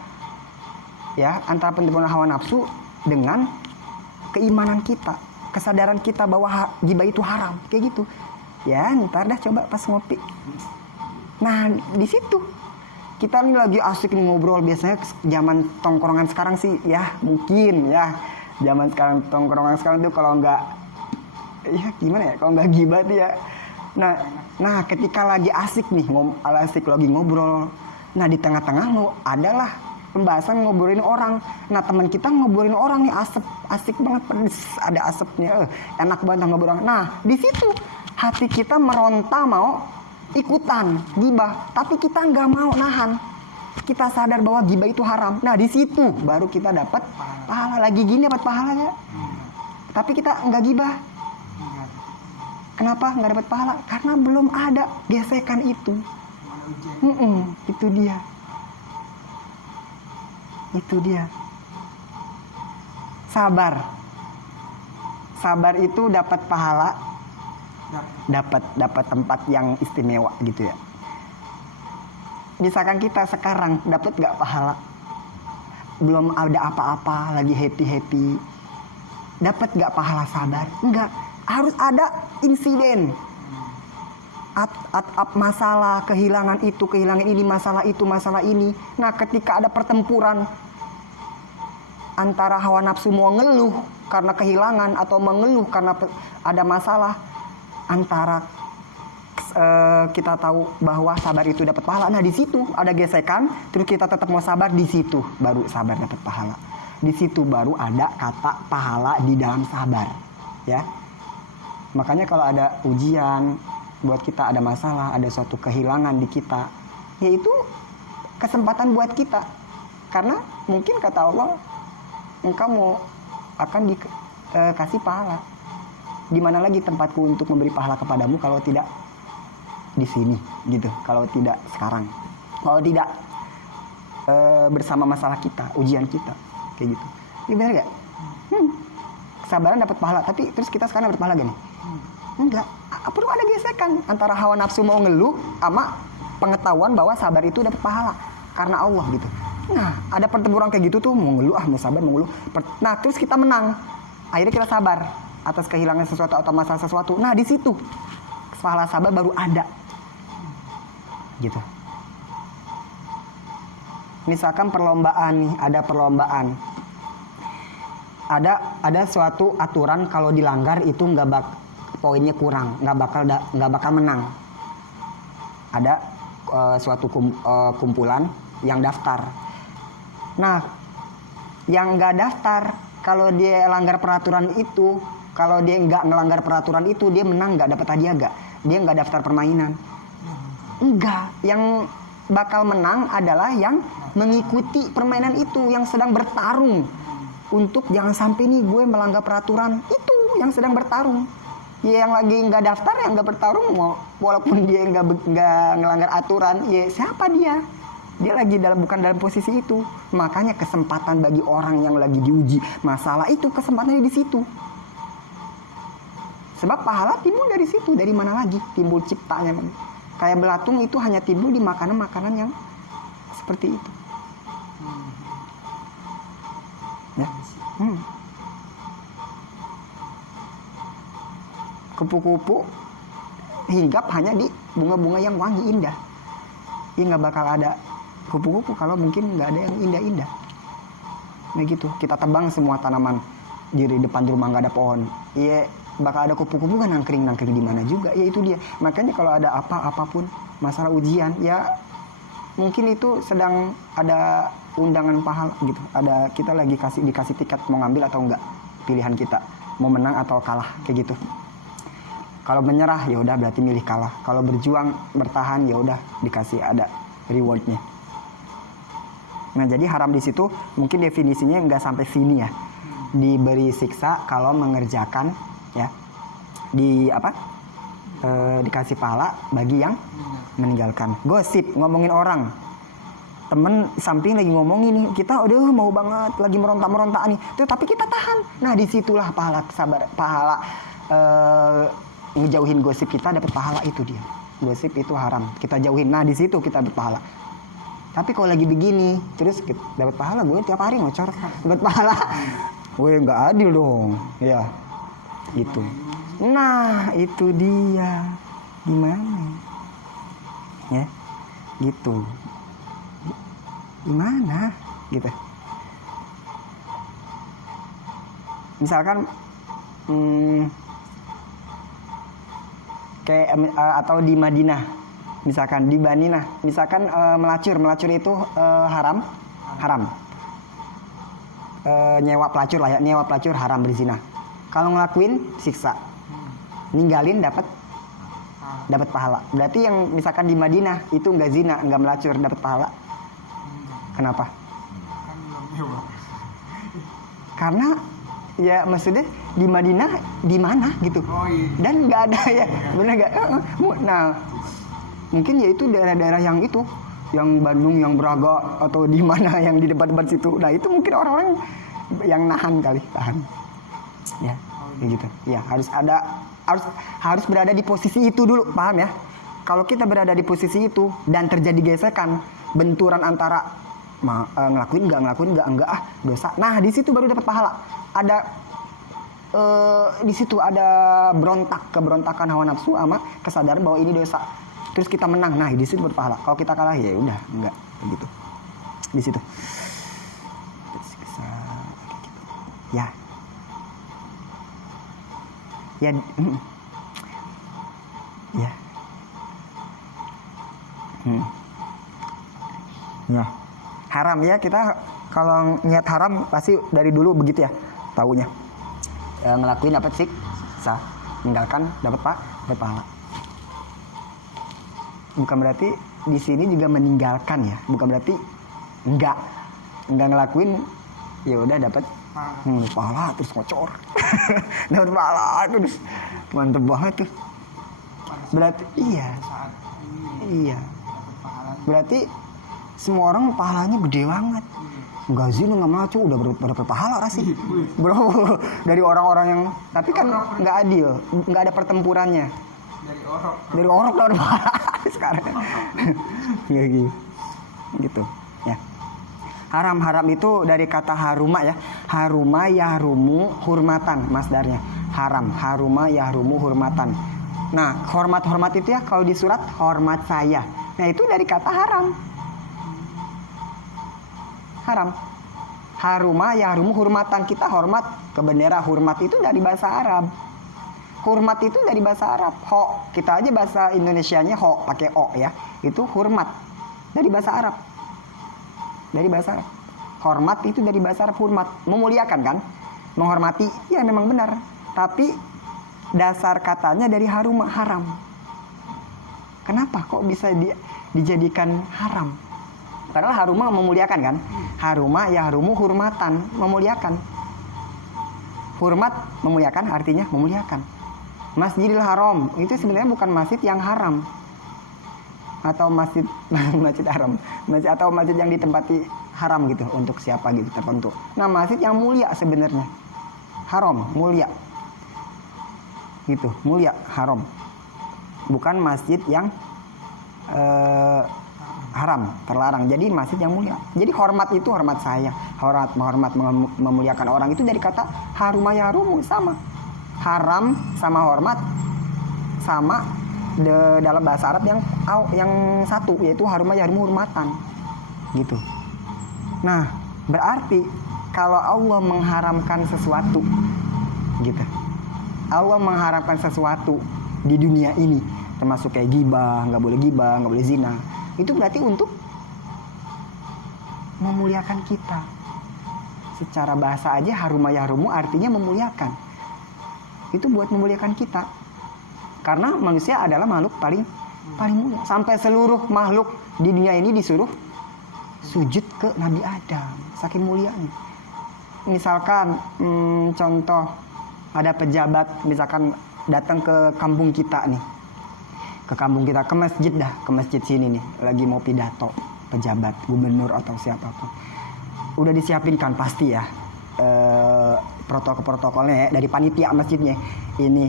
ya, antara pertempuran hawa nafsu dengan keimanan kita, kesadaran kita bahwa gibah itu haram, kayak gitu. Ya, ntar dah coba pas ngopi. Nah, di situ kita nih lagi asik nih ngobrol. Biasanya zaman tongkrongan sekarang sih, ya mungkin ya zaman sekarang tongkrongan sekarang tuh kalau nggak, ya gimana ya, kalau nggak gibah tuh ya. Nah, ketika lagi asik nih, lagi ngobrol. Nah, di tengah-tengah adalah pembahasan ngobrolin orang. Nah, teman kita ngobrolin orang nih, asik banget, pedes, ada asapnya, enak banget ngobrol. Nah, di situ hati kita meronta mau ikutan gibah, tapi kita nggak mau nahan. Kita sadar bahwa gibah itu haram. Nah, di situ baru kita dapat pahala. Lagi gini dapat pahalanya. Tapi kita nggak gibah. Kenapa nggak dapat pahala? Karena belum ada gesekan itu. Itu dia. Sabar itu dapat pahala, dapat tempat yang istimewa gitu ya. Misalkan kita sekarang dapat nggak pahala, belum ada apa-apa, lagi happy, dapat nggak pahala sabar? Enggak. Harus ada insiden, masalah, kehilangan itu, kehilangan ini, masalah itu, masalah ini. Nah, ketika ada pertempuran antara hawa nafsu mau ngeluh karena kehilangan atau mengeluh karena ada masalah, antara kita tahu bahwa sabar itu dapat pahala. Nah, di situ ada gesekan, terus kita tetap mau sabar, di situ baru sabar dapat pahala. Di situ baru ada kata pahala di dalam sabar, ya. Makanya kalau ada ujian buat kita, ada masalah, ada suatu kehilangan di kita, yaitu kesempatan buat kita. Karena mungkin kata Allah, engkau akan dikasih pahala. Di mana lagi tempatku untuk memberi pahala kepadamu kalau tidak di sini, gitu. Kalau tidak sekarang, kalau tidak bersama masalah kita, ujian kita, kayak gitu. Ini benar gak? Kesabaran dapat pahala, tapi terus kita sekarang dapat pahala gak nih? Enggak. Perlu ada gesekan antara hawa nafsu mau ngeluh sama pengetahuan bahwa sabar itu dapat pahala karena Allah gitu. Nah, ada pertempuran kayak gitu tuh, mau ngeluh mau sabar, mau ngeluh. Nah, terus kita menang. Akhirnya kita sabar atas kehilangan sesuatu atau masalah sesuatu. Nah, di situ pahala sabar baru ada. Gitu. Misalkan perlombaan nih, ada perlombaan. Ada suatu aturan kalau dilanggar itu poinnya kurang, nggak bakal menang. Ada suatu kumpulan yang daftar. Nah, yang nggak daftar, kalau dia langgar peraturan itu, kalau dia nggak ngelanggar peraturan itu, dia menang nggak, dapat hadiah nggak? Dia nggak daftar permainan. Enggak, yang bakal menang adalah yang mengikuti permainan itu, yang sedang bertarung untuk jangan sampai nih gue melanggar peraturan itu, yang sedang bertarung. Ya, yang lagi nggak daftar, yang nggak bertarung, walaupun dia nggak ngelanggar aturan, ya siapa dia? Dia lagi bukan dalam posisi itu. Makanya kesempatan bagi orang yang lagi diuji masalah itu, kesempatannya di situ. Sebab pahala timbul dari situ, dari mana lagi timbul ciptanya? Kayak belatung itu hanya timbul di makanan-makanan yang seperti itu. Ya. Kupu-kupu hinggap hanya di bunga-bunga yang wangi indah. Ya nggak bakal ada kupu-kupu kalau mungkin nggak ada yang indah-indah. Nah gitu, kita tebang semua tanaman di depan rumah nggak ada pohon. Iya, bakal ada kupu-kupu kan nangkring di mana juga. Ya itu dia. Makanya kalau ada apapun masalah ujian, ya mungkin itu sedang ada undangan pahala gitu. Ada kita lagi dikasih tiket mau ngambil atau enggak, pilihan kita mau menang atau kalah kayak gitu. Kalau menyerah ya udah berarti milih kalah. Kalau berjuang bertahan ya udah dikasih ada rewardnya. Nah jadi haram di situ mungkin definisinya nggak sampai sini ya. Diberi siksa kalau mengerjakan ya, dikasih pahala bagi yang meninggalkan. Gosip, ngomongin orang. Temen samping lagi ngomongin nih, kita udah mau banget lagi meronta-meronta nih, tapi kita tahan. Nah disitulah pahala sabar, pahala ngejauhin gosip, kita dapat pahala itu dia. Gosip itu haram, kita jauhin. Nah di situ kita dapat pahala. Tapi kalau lagi begini terus dapat pahala, gue tiap hari ngocor dapat pahala. Gue nggak adil dong, ya gitu. Nah itu dia, gimana ya gitu, gimana gitu. Misalkan kayak atau di Madinah, misalkan di Madinah, misalkan melacur itu haram. Nyewa pelacur lah ya, nyewa pelacur haram, berzina. Kalau ngelakuin siksa, ninggalin dapat pahala. Berarti yang misalkan di Madinah itu nggak zina, nggak melacur, dapat pahala. Kenapa? Karena ya maksudnya di Madinah di mana gitu. Dan nggak ada ya, benar nggak? Nah mungkin ya itu daerah-daerah yang itu, yang Bandung, yang Braga, atau di mana yang di debat-debat situ. Nah itu mungkin orang-orang yang tahan ya, kayak gitu. Ya harus berada di posisi itu dulu, paham ya? Kalau kita berada di posisi itu dan terjadi gesekan, benturan antara ngelakuin enggak dosa. Nah di situ baru dapat pahala. Ada di situ ada keberontakan hawa nafsu sama kesadaran bahwa ini dosa. Terus kita menang, nah di situ berpahala. Kalau kita kalah ya udah enggak, begitu. Di situ. Ya. Ya. Ya. Ya. Haram ya, kita kalau niat haram pasti dari dulu begitu ya taunya. Ngelakuin dapat siksa, meninggalkan dapat pahala. Bukan berarti di sini juga meninggalkan ya, bukan berarti enggak ngelakuin ya udah dapat pahala terus ngocor. Dapat pahala terus mantep banget tuh. Berarti iya. Saat Iya. ini dapat pahala. Berarti semua orang pahalanya gede banget. Enggak zina, enggak melacu, udah berpahala rasih. Bro, dari orang-orang yang tapi kan enggak adil, enggak ada pertempurannya. Dari orok dapat pahala sekarang. Kayak gitu. Ya. Haram itu dari kata haruma ya. Haruma yahrumu hurmatan masdarnya. Haram, haruma yahrumu hurmatan. Nah, hormat itu ya kalau di surat hormat saya. Nah, itu dari kata haram. Haram. Haruma yahrumu hurmatan, kita hormat ke bendera. Hormat itu dari bahasa Arab. Hormat itu dari bahasa Arab. Ho, kita aja bahasa Indonesianya ho pakai o ya. Itu hormat dari bahasa Arab. Dari bahasa Arab. Hormat itu dari bahasa Arab, hormat, memuliakan kan? Menghormati, ya memang benar. Tapi dasar katanya dari haruma, haram. Kenapa kok bisa dijadikan haram? Padahal haruma memuliakan kan? Haruma yahrumu hurmatan, memuliakan. Hormat memuliakan artinya memuliakan. Masjidil Haram itu sebenarnya bukan masjid yang haram. Atau masjid haram. Atau masjid yang ditempati haram gitu untuk siapa gitu tertentu. Nah, masjid yang mulia sebenarnya. Haram, mulia. Gitu, mulia, haram. Bukan masjid yang haram, terlarang. Jadi masjid yang mulia. Jadi hormat itu hormat saya. Menghormat, memuliakan orang itu dari kata haruma yahrumu, sama. Haram sama hormat sama dalam bahasa Arab yang satu, yaitu haruma yahrumu hurmatan. Gitu. Nah, berarti kalau Allah mengharamkan sesuatu gitu. Allah mengharamkan sesuatu di dunia ini, termasuk kayak gibah, nggak boleh zina. Itu berarti untuk memuliakan kita. Secara bahasa aja haruma yahrumu artinya memuliakan. Itu buat memuliakan kita. Karena manusia adalah makhluk paling mulia. Sampai seluruh makhluk di dunia ini disuruh sujud ke Nabi Adam. Saking mulianya. Misalkan contoh ada pejabat misalkan datang ke kampung kita nih. Ke kampung kita, ke masjid sini nih, lagi mau pidato pejabat, gubernur atau siapapun. Udah disiapin kan pasti ya protokol-protokolnya ya, dari panitia masjidnya. Ini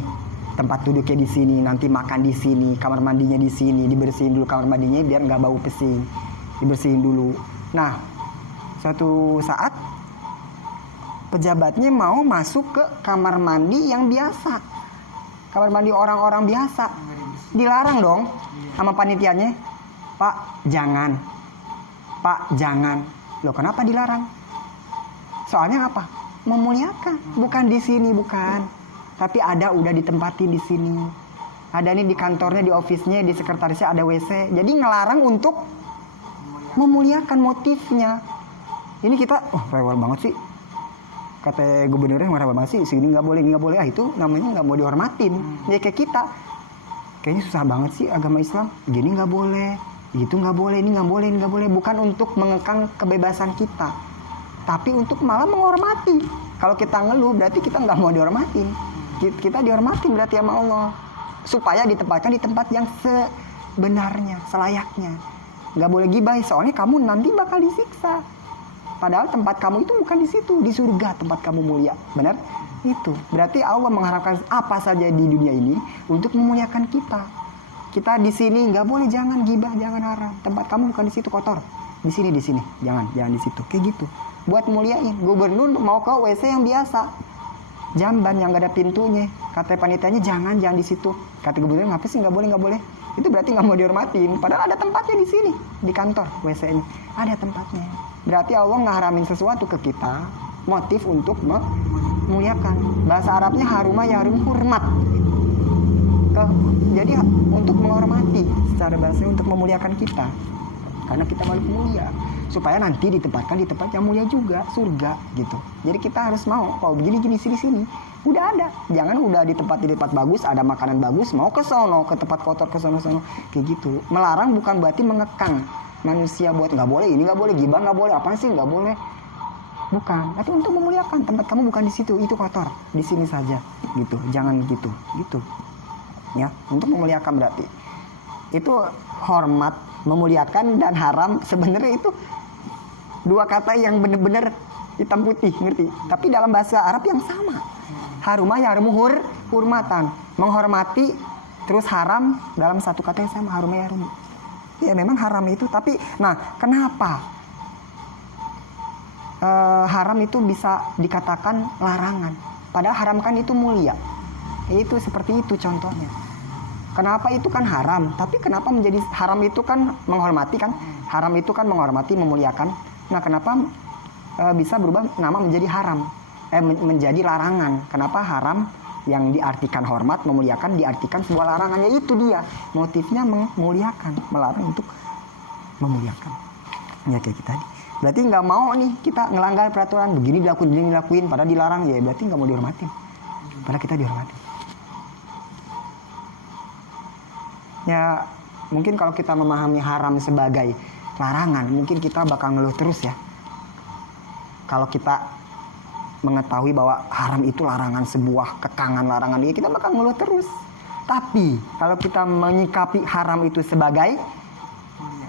tempat duduknya di sini, nanti makan di sini, kamar mandinya di sini, dibersihin dulu kamar mandinya biar nggak bau pesing, dibersihin dulu. Nah, suatu saat pejabatnya mau masuk ke kamar mandi yang biasa, kamar mandi orang-orang biasa. Dilarang dong sama panitianya. Pak jangan. Loh, kenapa dilarang? Soalnya apa? Memuliakan. Bukan di sini, bukan. Tapi udah ditempatin di sini. Ada nih di kantornya, di office-nya, di sekretarisnya ada WC. Jadi ngelarang untuk memuliakan motifnya. Ini kita, rewel banget sih. Kata gubernurnya marah banget sih, segini nggak boleh. Itu namanya nggak mau dihormatin. Ya kayak kita. Kayaknya susah banget sih agama Islam. Gini nggak boleh, itu nggak boleh, ini nggak boleh. Bukan untuk mengekang kebebasan kita, tapi untuk malah menghormati. Kalau kita ngeluh berarti kita nggak mau dihormatin. Kita dihormatin berarti sama Allah. Supaya ditempatkan di tempat yang sebenarnya, selayaknya. Nggak boleh gibah, soalnya kamu nanti bakal disiksa. Padahal tempat kamu itu bukan di situ, di surga tempat kamu mulia. Benar? Itu. Berarti Allah mengharapkan apa saja di dunia ini untuk memuliakan kita. Kita di sini nggak boleh, jangan gibah, jangan haram. Tempat kamu bukan di situ, kotor. Di sini. Jangan di situ. Kayak gitu. Buat muliain. Gubernur mau ke WC yang biasa. Jamban yang nggak ada pintunya. Kata panitianya jangan di situ. Kata gubernur, ngapa sih nggak boleh? Itu berarti nggak mau dihormatin. Padahal ada tempatnya di sini, di kantor WC-nya. Ada tempatnya. Berarti Allah ngaharamin sesuatu ke kita, motif untuk memuliakan. Bahasa Arabnya haruma yahrum, hormat. Jadi untuk menghormati, secara bahasa untuk memuliakan kita. karena kita makhluk mulia, supaya nanti ditempatkan di tempat yang mulia juga, surga gitu. Jadi kita harus mau, kalau begini sini udah ada, jangan udah di tempat bagus, ada makanan bagus, mau ke sono, ke tempat kotor, ke sono kayak gitu. Melarang bukan berarti mengekang manusia buat nggak boleh ini, nggak boleh gibah, nggak boleh apa sih, nggak boleh, bukan. Tapi untuk memuliakan, tempat kamu bukan di situ, itu kotor, di sini saja gitu, jangan gitu ya. Untuk memuliakan berarti itu hormat, memuliakan dan haram sebenarnya itu dua kata yang benar-benar hitam putih, ngerti? Tapi dalam bahasa Arab yang sama. Haruma yarumu hurmatan, menghormati, terus haram dalam satu kata yang sama, haruma yarumu. Ya memang haram itu, tapi nah kenapa haram itu bisa dikatakan larangan? Padahal haram kan itu mulia. Itu seperti itu contohnya. Kenapa itu kan haram, tapi kenapa menjadi haram itu kan menghormati kan? Haram itu kan menghormati, memuliakan. Nah kenapa bisa berubah nama menjadi haram? Menjadi larangan. Kenapa haram yang diartikan hormat, memuliakan diartikan sebuah larangan? Ya itu dia, motifnya memuliakan, melarang untuk memuliakan. Ya kayak kita tadi. Berarti nggak mau nih kita ngelanggar peraturan, begini dilakuin, padahal dilarang, ya berarti nggak mau dihormatin. Padahal kita dihormatin. Ya mungkin kalau kita memahami haram sebagai larangan, mungkin kita bakal ngeluh terus ya. Kalau kita mengetahui bahwa haram itu larangan, sebuah kekangan larangan, ya kita bakal ngeluh terus. Tapi kalau kita menyikapi haram itu sebagai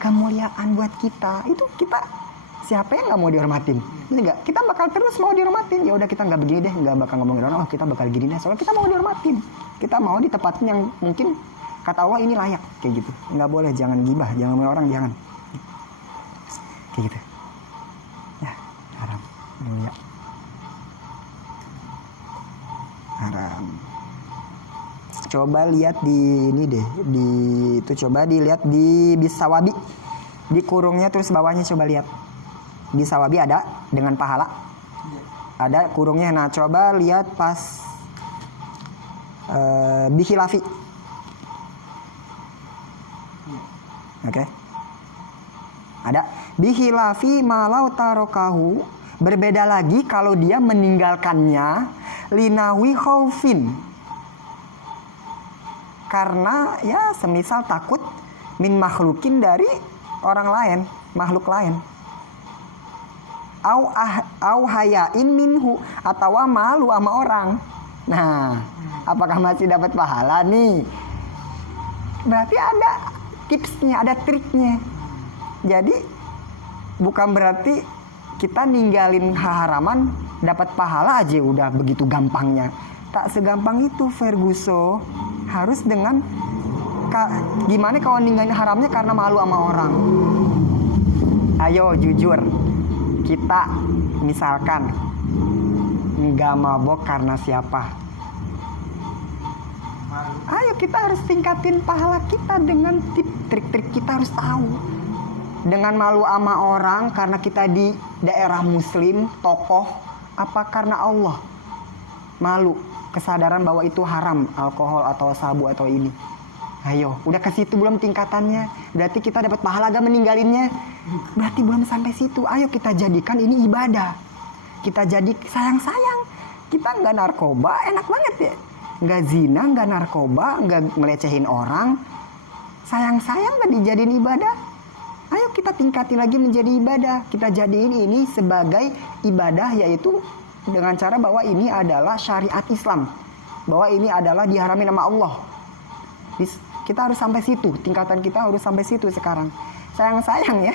kemuliaan buat kita, itu kita siapa yang nggak mau dihormatin? Enggak, kita bakal terus mau dihormatin. Ya udah kita nggak begini deh, nggak bakal ngomongin orang, oh kita bakal gini deh, soalnya kita mau dihormatin. Kita mau ditempatin yang mungkin kata Allah ini layak, kayak gitu. Nggak boleh, jangan gibah, jangan ngomongin orang, jangan. Kayak gitu. Ya, haram. Mulia. Haram. Coba lihat di ini deh, coba dilihat di bisawabi, di kurungnya terus bawahnya coba lihat. Bisawabi ada dengan pahala, ada kurungnya. Nah coba lihat pas bihilafi, oke. Ada bihilafi malau tarokahu, berbeda lagi kalau dia meninggalkannya linawi khaufin, karena ya semisal takut min makhlukin dari orang lain, makhluk lain. Au hayain minhu, atau malu sama orang. Nah, apakah masih dapat pahala nih? Berarti ada tipsnya, ada triknya. Jadi bukan berarti kita ninggalin haraman dapat pahala aja udah begitu gampangnya. Tak segampang itu, Ferguso. Harus dengan gimana kalau ninggalin haramnya karena malu sama orang. Ayo jujur, kita misalkan nggak mabok karena siapa? Ayo kita harus tingkatin pahala kita dengan trik-trik, kita harus tahu. Dengan malu sama orang karena kita di daerah muslim, tokoh, apa karena Allah? Malu, kesadaran bahwa itu haram, alkohol atau sabu atau ini. Ayo, udah ke situ belum tingkatannya? Berarti kita dapat pahala gak meninggalinnya? Berarti belum sampai situ. Ayo kita jadikan ini ibadah. Kita jadi sayang-sayang. Kita nggak narkoba, enak banget ya. Nggak zina, nggak narkoba, nggak melecehin orang. Sayang-sayang nggak dijadiin ibadah. Ayo kita tingkatin lagi menjadi ibadah. Kita jadiin ini sebagai ibadah, yaitu dengan cara bahwa ini adalah syariat Islam. Bahwa ini adalah diharami nama Allah. Kita harus sampai situ. Tingkatan kita harus sampai situ sekarang. Sayang-sayang ya.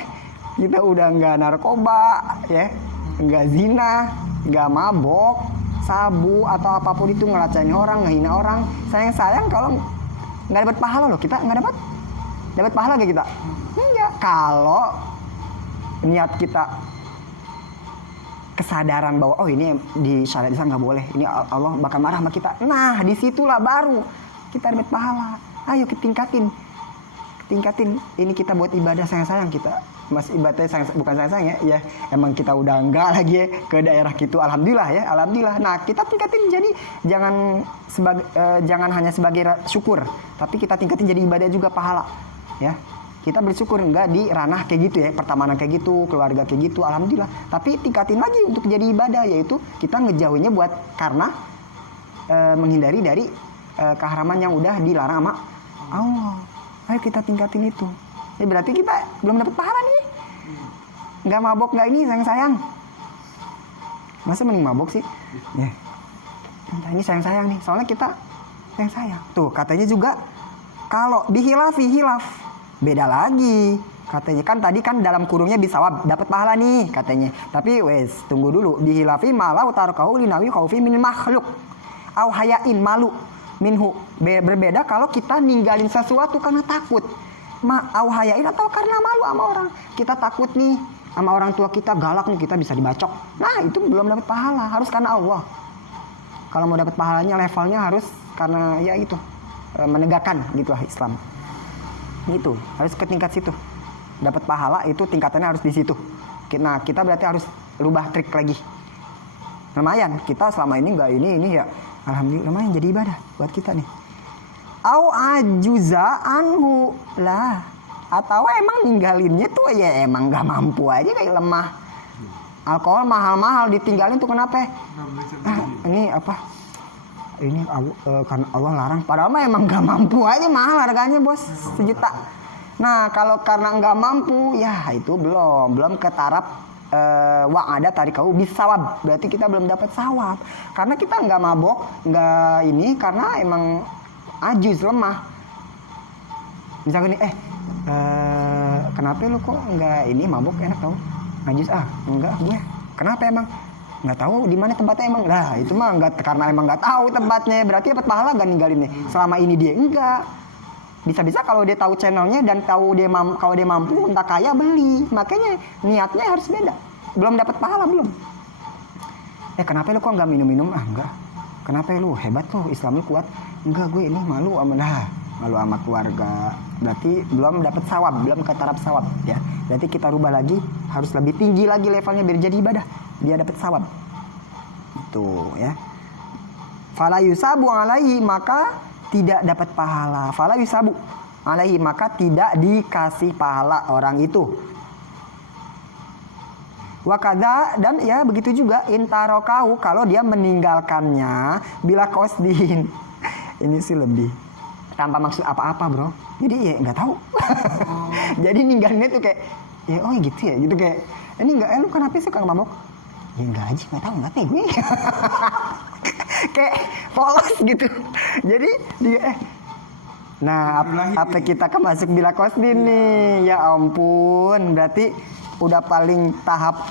Kita udah nggak narkoba, ya, nggak zina, nggak mabok, sabu atau apapun itu, ngelacain orang, ngehina orang. Sayang-sayang kalau nggak dapat pahala loh. Kita nggak dapat pahala gak kita? Enggak. Kalau niat kita kesadaran bahwa oh ini di syariat Islam nggak boleh, ini Allah bakal marah sama kita. Nah disitulah baru kita dapat pahala. Ayo kita tingkatin. Ini kita buat ibadah sayang-sayang kita. Mas ibadahnya bukan sayang-sayang ya. Ya emang kita udah enggak lagi ya ke daerah gitu. Alhamdulillah ya, alhamdulillah. Nah kita tingkatin, jadi jangan hanya sebagai syukur, tapi kita tingkatin jadi ibadah juga, pahala. Ya, kita bersyukur enggak di ranah kayak gitu ya, pertemanan kayak gitu, keluarga kayak gitu, alhamdulillah. Tapi tingkatin lagi untuk jadi ibadah, yaitu kita ngejauhinnya buat karena menghindari dari keharaman yang udah dilarang sama Allah. Ayo kita tingkatin itu. Ya berarti kita belum dapat pahala nih. Nggak mabok nggak ini sayang-sayang. Masa mending mabok sih? Ya. Ini sayang-sayang nih. Soalnya kita sayang-sayang. Tuh katanya juga kalau dihilafi hilaf beda lagi. Katanya kan tadi kan dalam kurungnya bisa dapat pahala nih katanya. Tapi wes tunggu dulu. Dihilafi malau tarkau linawi khaufi min makhluk. Au hayain malu minhu. Berbeda kalau kita ninggalin sesuatu karena takut. Au hayain atau karena malu sama orang. Kita takut nih sama orang tua kita galak nih, kita bisa dibacok. Nah itu belum dapat pahala, harus karena Allah. Kalau mau dapat pahalanya levelnya harus karena ya itu menegakkan gitulah Islam. Itu harus ke tingkat situ. Dapat pahala itu tingkatannya harus di situ. Nah kita berarti harus rubah trik lagi. Lumayan kita selama ini nggak ini ya, alhamdulillah lumayan jadi ibadah buat kita nih. Au ajuza anhu lah. Atau emang ninggalinnya tuh ya emang gak mampu aja kayak lemah. Alkohol mahal-mahal ditinggalin tuh kenapa? Ini apa? Ini karena Allah larang. Padahal mah emang gak mampu aja, mahal harganya bos, 1 juta. Nah kalau karena gak mampu ya itu belum ke taraf ada tarik kau bisawab. Berarti kita belum dapat sawab. Karena kita gak mabok, gak ini karena emang ajuz lemah. Misalkan nih kenapa lu kok nggak ini mabuk enak tau ngajus enggak gue kenapa emang nggak tahu di mana tempatnya emang lah itu mah nggak karena emang nggak tahu tempatnya berarti dapat pahala gak ninggalinnya selama ini dia enggak bisa kalau dia tahu channelnya dan tahu dia kalau dia mampu entah kaya beli makanya niatnya harus beda belum dapat pahala belum kenapa lu kok nggak minum enggak kenapa lu hebat tuh Islam lu kuat enggak gue ini malu sama keluarga berarti belum dapat sawab belum ke taraf sawab ya berarti kita rubah lagi harus lebih tinggi lagi levelnya biar jadi ibadah dia dapat sawab itu ya fala yusabu alaihi maka tidak dapat pahala fala yusabu alaihi maka tidak dikasih pahala orang itu wakada dan ya begitu juga intarokahu kalau dia meninggalkannya bila qasdin ini sih lebih tanpa maksud apa-apa bro jadi ya nggak tahu jadi ninggalinnya tuh kayak ya oh gitu ya gitu kayak ini nggak lu kenapa sih suka mabok ya nggak aja nggak tahu nggak gue kayak polos gitu jadi dia nah apa kita kan masuk bila qasdin nih ya ampun berarti udah paling tahap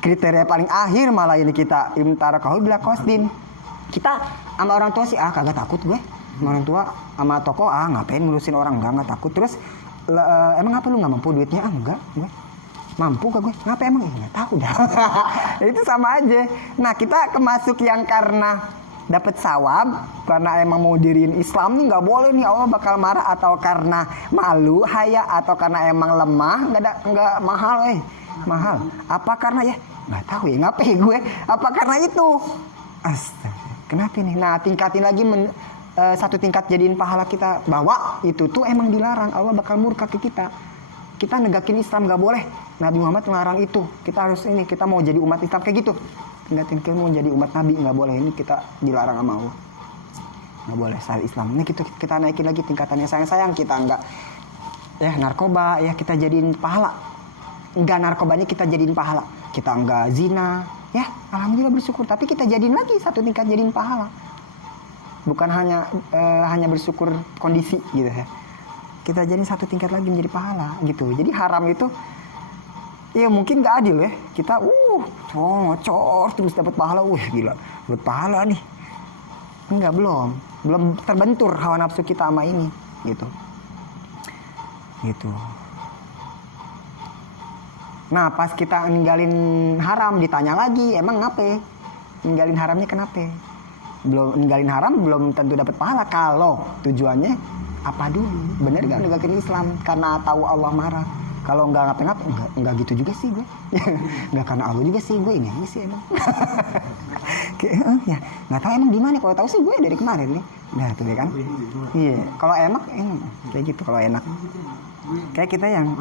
kriteria paling akhir malah ini kita imtarakau bila qasdin kita sama orang tua sih kagak takut gue orang tua sama toko ngapain ngurusin orang enggak takut terus emang apa lu nggak mampu duitnya enggak gue mampu gak gue ngapa emang nggak tahu dah itu sama aja nah kita kemasuk yang karena dapat sawab karena emang mau diriin Islam nih nggak boleh nih Allah bakal marah atau karena malu haya atau karena emang lemah nggak mahal mahal apa karena ya nggak tahu ya ngapain gue apa karena itu astaga kenapa nih nah tingkatin lagi satu tingkat jadiin pahala kita bahwa itu tuh emang dilarang Allah bakal murka ke kita negakin Islam nggak boleh Nabi Muhammad melarang itu kita harus ini kita mau jadi umat Islam kayak gitu tingkatin kita mau jadi umat Nabi nggak boleh ini kita dilarang sama Allah nggak boleh saya Islam ini kita naikin lagi tingkatannya sayang kita nggak narkoba ya kita jadiin pahala nggak narkobanya kita jadiin pahala kita nggak zina ya alhamdulillah bersyukur tapi kita jadiin lagi satu tingkat jadiin pahala bukan hanya bersyukur kondisi gitu ya kita jadi satu tingkat lagi menjadi pahala gitu jadi haram itu ya mungkin nggak adil ya kita ngocor terus dapat pahala gila dapat pahala nih enggak belum terbentur hawa nafsu kita sama ini gitu nah pas kita ninggalin haram ditanya lagi emang ngapa ninggalin haramnya kenapa belum ninggalin haram belum tentu dapat pahala kalau tujuannya apa dulu bener gak ninggalin Islam karena tahu Allah marah Kalau nggak ngapa-ngapa, nggak gitu juga sih gue. Nggak karena Allah juga sih gue ini aja sih emang. Ya nggak tahu emang di mana. Kalau tahu sih gue dari kemarin nih. Nah tuh deh kan. Iya. Kalau enak kayak gitu. Kalau enak. Kayak kita yang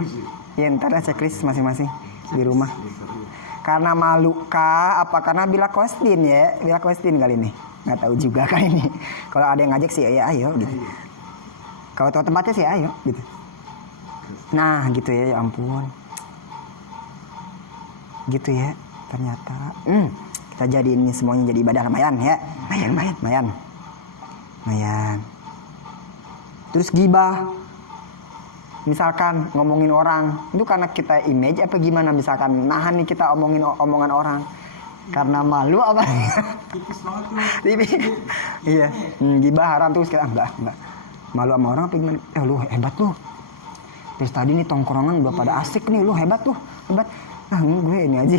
ya ntar ada checklist masing-masing di rumah. Karena malu kah? Apa karena bila kostin ya? Bila kostin kali ini. Nggak tahu juga kali ini. Kalau ada yang ngajak sih ya ayo gitu. Kalau tahu tempatnya sih ayo gitu. Nah gitu ya ampun. Gitu ya ternyata. Kita jadi ini semuanya jadi ibadah lumayan ya. Lumayan. Terus gibah. Misalkan ngomongin orang, itu karena kita image apa gimana? Misalkan nahan nih kita omongin omongan orang karena malu apa? Tipis banget tuh. Tipis. Iya. Gibah haram terus kita enggak. Malu sama orang apa gimana? Lu hebat lu. Terus tadi nih tongkrongan udah pada asik nih, lu hebat tuh. Hebat. Gue ini aja.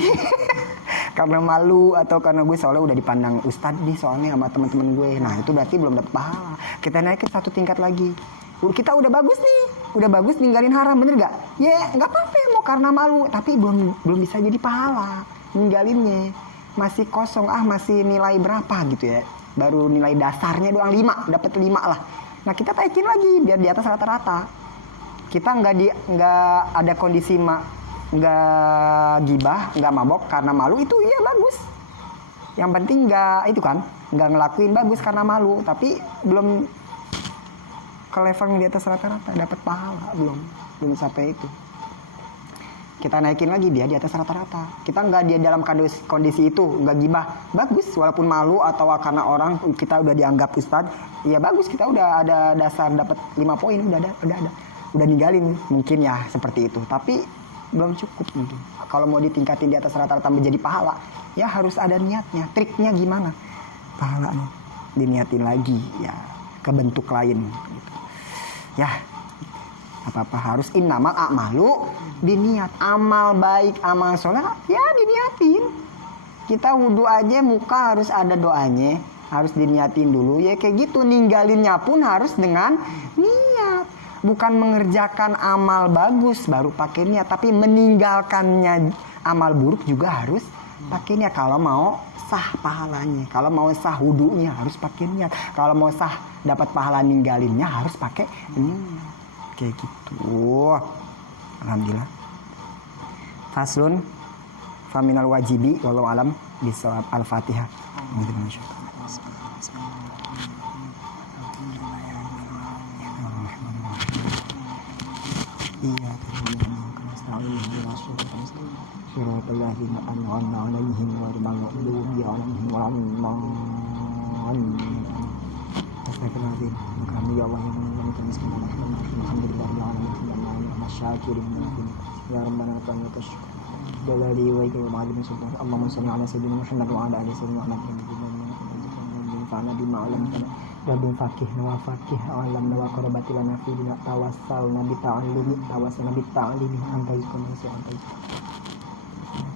Karena malu atau karena gue soalnya udah dipandang ustadz nih soalnya sama teman-teman gue. Nah, itu berarti belum dapat pahala. Kita naikin satu tingkat lagi. Kita udah bagus nih, udah bagus ninggalin haram, bener gak? Ya nggak apa-apa mau karena malu, tapi belum bisa jadi pahala ninggalinnya, masih kosong masih nilai berapa gitu ya, baru nilai dasarnya doang 5, dapat 5 lah. Nah kita taikin lagi biar di atas rata-rata. Kita nggak ada kondisi nggak gibah, nggak mabok karena malu itu iya bagus. Yang penting nggak itu kan, nggak ngelakuin bagus karena malu, tapi belum ke level yang di atas rata-rata, dapat pahala belum sampai itu. Kita naikin lagi dia di atas rata-rata. Kita nggak dia dalam kondisi itu, nggak gibah, bagus walaupun malu atau karena orang kita udah dianggap ustadz, ya bagus kita udah ada dasar dapat 5 poin udah ninggalin mungkin ya seperti itu. Tapi belum cukup mungkin. Kalau mau ditingkatin di atas rata-rata menjadi pahala, ya harus ada niatnya. Triknya gimana? Pahalanya diniatin lagi ya ke bentuk lain. Gitu. Ya apa-apa harus innamal a'malu diniat. Amal baik, amal soleh ya diniatin. Kita wudhu aja muka harus ada doanya, harus diniatin dulu ya kayak gitu. Ninggalinnya pun harus dengan niat. Bukan mengerjakan amal bagus baru pakai niat, tapi meninggalkannya amal buruk juga harus pakai niat. Kalau mau sah pahalanya, kalau mau sah wudhunya harus pakai niat, kalau mau sah dapat pahala ninggalinnya harus pakai niat. Kayak gitu. Alhamdulillah. Faslun faminal wajibi wallahu alam bisawab. Al-Fatihah. Iya, صراط الذين أنعمت عليهم غير المغضوب عليهم ولا الضالين. Astagfirullahaladzim. Kami ya Allah yang mengulangi miskin dan alhamdulillah ya alamin masyakirin ya rabbana lakal syukur dalali wa ikram wa alim subhanahu Allahumma shalli ala sayyidina Muhammad wa ala ali sayyidina Muhammad fa'na bima alamtana wa bin faqihna wa faqih alamna wa qarabatilana fi tawassal nabi ta'allumi anta yuskum